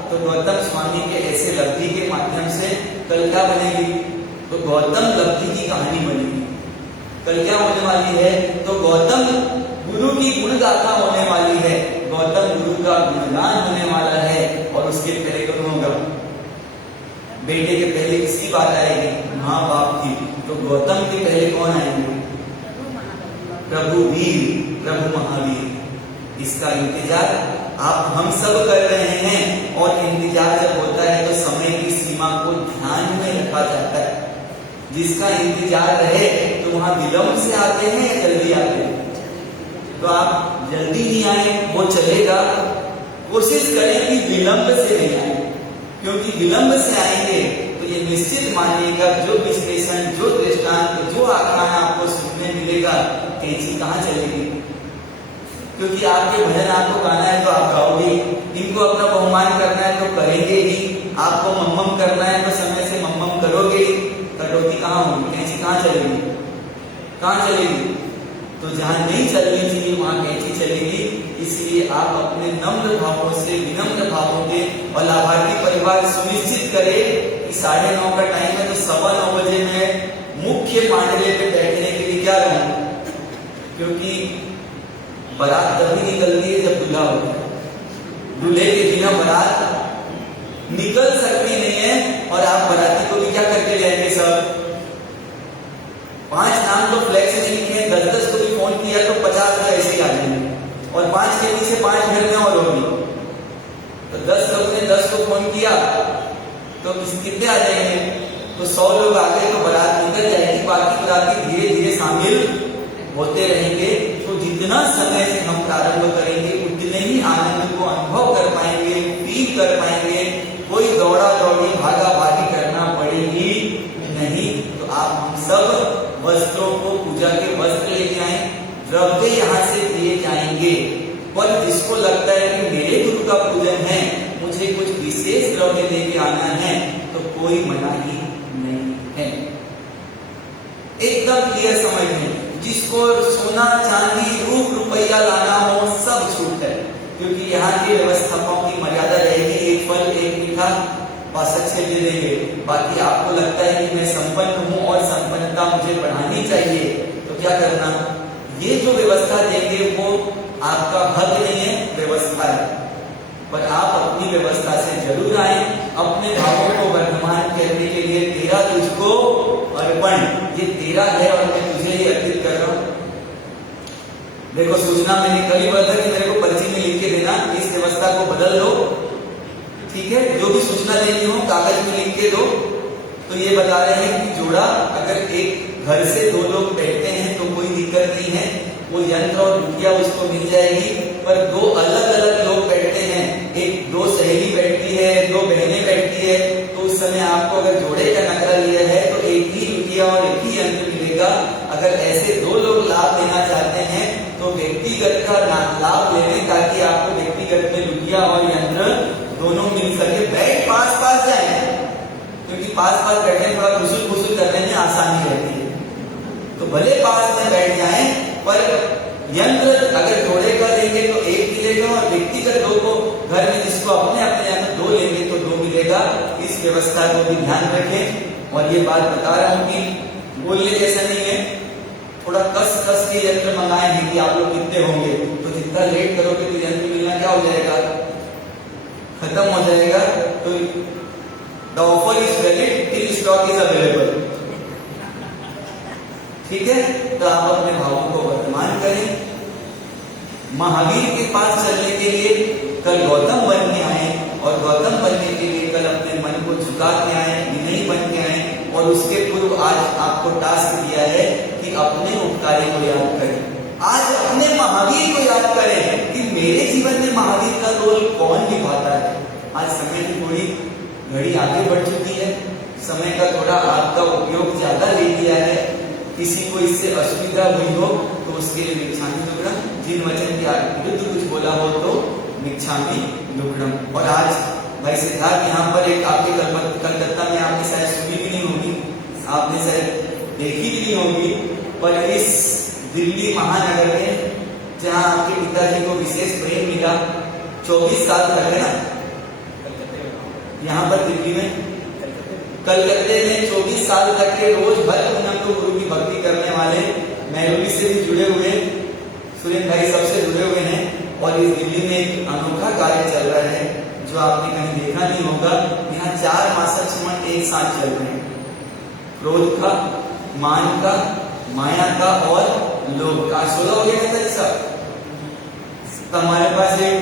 तो गौतम स्वामी के ऐसे लब्धि के माध्यम से कल क्या बनेगी? तो गौतम लब्धि की कहानी बनेगी। कल क्या होने वाली है? तो गौतम गुरु की गुणगाथा होने वाली है, गौतम गुरु का गुणगान होने वाला है। और उसके पहले कौन होगा? बेटे के पहले किसकी बात आएगी? माँ बाप की। तो गौतम के पहले कौन आएंगे? प्रभु वीर, प्रभु महावीर। इसका इंतजार आप हम सब कर रहे हैं। और इंतजार जब होता है तो समय की सीमा को ध्यान में रखा जाता है। जिसका इंतजार रहे तो वहां विलंब से आते हैं या जल्दी आते हैं? तो आप जल्दी नहीं आए वो चलेगा, कोशिश करें कि विलंब से नहीं आए। क्योंकि विलंब से आएंगे तो ये निश्चित मानिएगा जो विश्लेषण, जो दृष्टांत, जो आख्यान आपको सुनने मिलेगा, कैंची कहाँ चलेगी? क्योंकि आपके भजन आपको गाना है तो आप गाओगे, इनको अपना बहुमान करना है तो करेंगे ही, आपको मम्मम करना है तो समय से मम्मम करोगे ही। कटौती कहाँ होगी? कैंची कहाँ चलेगी? कहाँ चलेगी? तो जहां नहीं चलनी चाहिए वहां कैंची चलेगी। इसलिए आप अपने नम्र भावों से, विनम्र भावों के और लाभार्थी परिवार सुनिश्चित करे कि 9:30 का टाइम है तो 9:15 बजे मैं मुख्य मांडले पे बैठने के लिए क्या रहूं? क्योंकि बारात तभी निकलती है जब दूल्हा होता है। दूल्हे के बिना बारात निकल सकती नहीं है। और आप बाराती को भी क्या करके ले आएंगे? सब 5 नाम तो फ्लैक्स से लिखे, 10-10 को भी फोन किया तो 50 का ऐसे ही आ जाएंगे। और 5 के पीछे 5 घर में और होगी तो 10 लोग ने 10 को फोन किया तो कितने आ जाएंगे? तो 100 लोग आ गए तो बारात निकल जाएगी। बाकी बाराती धीरे धीरे शामिल होते रहेंगे। तो जितना समय से हम प्रारंभ करेंगे उतने ही आनंद को अनुभव कर पाएंगे, फील कर पाएंगे। कोई दौड़ा दौड़ी भागा भागी करना पड़ेगी नहीं। तो आप हम सब वस्त्रों को, पूजा के वस्त्र लेके आए, द्रव्य यहाँ से दिए जाएंगे। पर जिसको लगता है कि मेरे गुरु का पूजन है, मुझे कुछ विशेष द्रव्य लेके आना है, तो कोई मनाही नहीं है। एकदम क्लियर समझ में। जिसको सोना चांदी रूप रुपया लाना हो सब छूट है। क्योंकि यहाँ के व्यवस्थापकों की मर्यादा रहेगी, एक फल एक मीठा 5 दे देंगे। बाकी आपको लगता है कि मैं संपन्न हूँ और संपन्नता मुझे बढ़ानी चाहिए, तो क्या करना? ये जो व्यवस्था देंगे वो आपका हक नहीं है, व्यवस्था है। पर आप अपनी व्यवस्था से जरूर आए। अपने भावों को वर्धमान करने के लिए तेरा तुझको अर्पण, ये तेरा है और मैं तुझे ही अर्पित कर रहा हूँ। देखो सूचना मैंने कभी बोला था कि मेरे को पर्ची में लिख के देना, इस व्यवस्था को बदल दो, ठीक है? जो भी सूचना देनी हो कागज में लिख के दो। तो ये बता रहे हैं कि जोड़ा अगर एक घर से 2 लोग बैठते हैं तो कोई दिक्कत नहीं है, वो यंत्र और रुपया उसको मिल जाएगी। पर 2 अलग अलग लोग बैठते हैं, एक 2 सहेली बैठती है, 2 बहनें बैठती है, तो उस समय आपको अगर जोड़े का नकरा लिया है तो एक ही रुपया और एक ही यंत्र मिलेगा। अगर ऐसे 2 लोग लाभ लेना चाहते हैं तो व्यक्तिगत का लाभ लेने, ताकि आपको व्यक्तिगत में रुपया और यंत्र दोनों मिल सके। बैठ पास पास जाए, क्योंकि पास पास बैठने थोड़ा घुसुल घुसुल करने में आसानी रहती है। तो भले पास में बैठ जाए, पर यंत्र अगर जोड़े का लेंगे तो 1 मिलेगा और व्यक्तिगत 2 को घर में जिसको अपने अपने यंत्र 2 लेंगे तो 2 मिलेगा। इस व्यवस्था को भी ध्यान रखें। और ये बात बता रहा हूँ कि बोलने जैसा नहीं है, थोड़ा कस कस के यंत्र मंगाए हैं कि आप लोग कितने होंगे, तो जितना लेट करोगे तो यंत्र मिलना क्या हो जाएगा? खत्म हो जाएगा। तो the offer is valid till stock is available. ठीक है, तो आप अपने भावों को वर्तमान करें। महावीर के पास चलने के लिए कल गौतम बन के आए, और गौतम बनने के लिए कल अपने मन को झुका के आए, विनयी बन के आए, और उसके पूर्व आज आपको टास्क दिया है कि अपने उपकारी को याद करें। आज अपने महावीर को याद करें कि मेरे जीवन में महावीर का रोल कौन निभाता है। आज समय की थोड़ी घड़ी आगे बढ़ चुकी है, समय का थोड़ा आपका उपयोग ज्यादा ले लिया है। किसी को इससे असुविधा हुई हो तो उसके लिए मिच्छामि दुक्कडम, जिन वचन के विरुद्ध कुछ बोला हो तो मिच्छामि दुक्कडम। और आज भाई सिद्धार्थ यहाँ पर एक आपके कलकत्ता में आपने शायद सुनी भी नहीं होगी, आपने शायद देखी भी नहीं होगी, पर इस दिल्ली महानगर में जहाँ आपके पिताजी को विशेष प्रेम मिला, 24 साल तक है ना, यहाँ पर दिल्ली में कलकत्ते में 24 साल तक के रोज भर पूनम को गुरु की भक्ति करने वाले मैरोली से भी जुड़े हुए, सुरेंद्र भाई सबसे जुड़े हुए हैं। और इस दिल्ली में एक अनोखा कार्य चल रहा है जो आपने कहीं देखा नहीं होगा। यहाँ 4 मासाक्षमण एक साथ चल रहे हैं, क्रोध का, मान का, माया का और लोभ का। 16 हो गया था सब। तो हमारे पास एक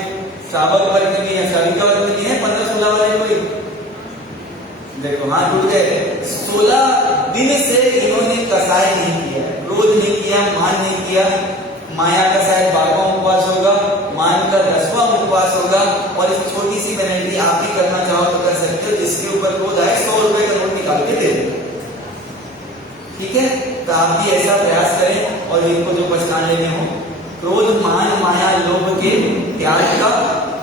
श्रावक वर्ग में या श्राविका वर्ग में है 15-16 वाले कोई, देखो हाथ उठ गए। 16 दिन से इन्होंने कसाय नहीं किया, क्रोध नहीं किया, मान नहीं किया। माया का शायद 12वां उपवास होगा, मान का 10वां उपवास होगा। और इस छोटी सी पेनल्टी आप भी करना चाहो तो कर सकते हो, जिसके ऊपर क्रोध आए 100 रुपए का नोट निकाल के दे दो, ठीक है। तो आप भी ऐसा प्रयास करें, और इनको जो पछताने लेने हो क्रोध, मान, माया, लोभ के त्याग का।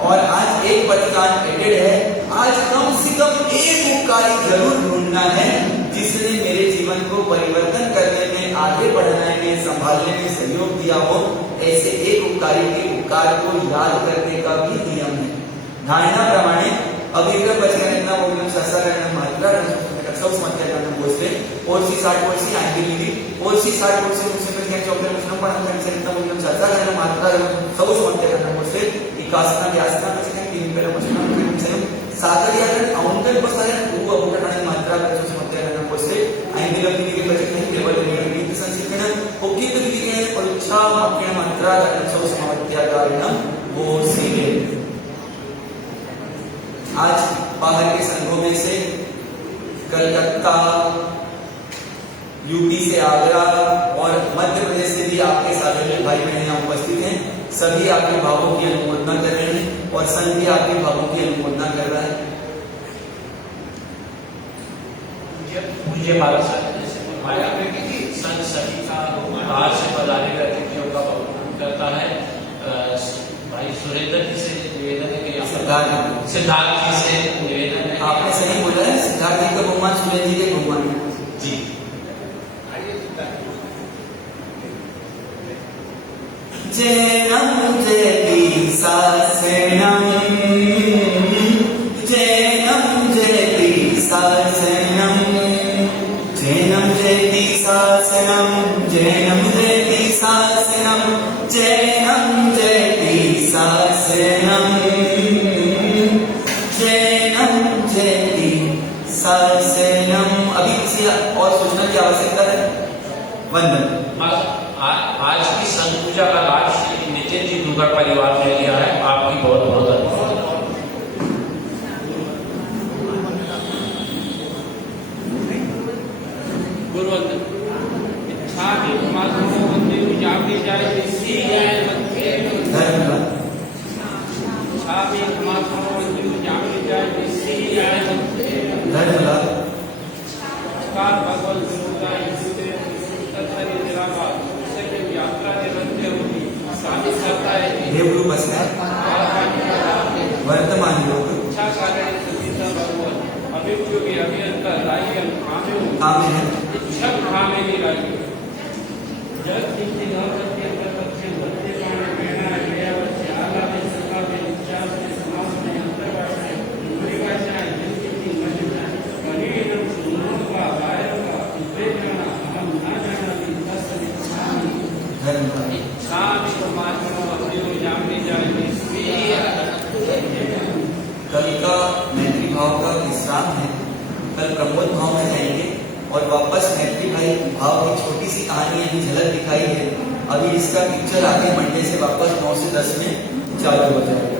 और आज एक पछतान एडेड है, आज कम से कम एक उपकारी जरूर ढूंढना है जिसने मेरे जीवन को परिवर्तन करने में, आगे बढ़ाने में, संभालने में सहयोग दिया हो। ऐसे एक उपकारी के उपकार को याद करने का भी नियम है। धारणा प्रमाणे अभिग्रह पचकरणा मूल्यम ससारण मात्रा सब समझना बोलते और सी 60 वर्षी आंगिली और सी 60 वर्षी मुझसे पर क्या चौकड़े मुस्लिम पर हम संगीता मूल्यम ससारण मात्रा सब समझना बोलते इकासना व्यासना पचकरण तीन पर मुस्लिम मुस्लिम सागरियान अवंतर बसायन वो अवकरण मात्रा पर समझना बोलते आंगिली के पचकरण केवल नियमित संसीकरण ओके तो दिए गए परीक्षा वाक्य मात्रा सब समाप्तिया कारण वो सीधे। आज बाहर के संघों में से कलकत्ता, यूपी से आगरा और मध्य प्रदेश से भी आपके सारे भाई बहन यहाँ उपस्थित हैं। सभी आपके भावों की अनुमोदना कर रहे हैं और संघ भी आपके भावों की अनुमोदना कर रहा है। मुझे बात फरमाया कि संघ सभी का बाहर से पधारे हुए अतिथियों का बहुमान करता है। भाई सुरेंद्र जी से निवेदन है कि सिद्धार्थ जी से निवेदन है। आपने सही बोला है, सिद्धार्थ जी का बहुमान सुरेंद्र जी के बहुमान जी। जैनम जयति शासनम, जैनम जयति शासनम, जैनम जयति शासनम, जैनम जयति शासनम, जैनम जयति शासनम, जैनम जयति शासनम। अभी किसी और सूचना की आवश्यकता है? वंदन। आज की संघ पूजा का लाभ श्री नितिन जी दुगर परिवार ने लिया है। आपकी बहुत बहुत धन्यवाद। गुरुवंदन इच्छा भी परमात्मा मंदिर जापी जाए इसी जाए धन्यवाद। इच्छा भी परमात्मा मंदिर जापी जाए इसी जाए धन्यवाद। कार भगवान गुरुदा इससे तत्परि निराकार से यात्रा निरंतर होगी साधि करता है देवरू बसना वर्तमान योग इच्छा कारण सीता भगवान अभिप्योगी अभियंता लाइयन आमे है। इच्छा भावे की लाइयन जग किसी घर के प्रत्यक्ष भक्ति पाने प्रेरणा गया बच्चे आला में सका में इच्छा में समाज में अंतर्वास में पूरी भाषा जिनकी मजबूत करीब सुनो का गायन का प्रेरणा हम ना जाना भी दस इच्छा धन्यवाद। इच्छा में परमात्मा अपनी जाने जाए कल का मैत्री भाव का विश्राम है, कल प्रमोद भाव में जाएंगे और वापस मैत्री भाई भाव की छोटी सी कहानी अभी झलक दिखाई है। अभी इसका पिक्चर आगे मंडे से वापस 9 से 10 में चालू हो जाएगा।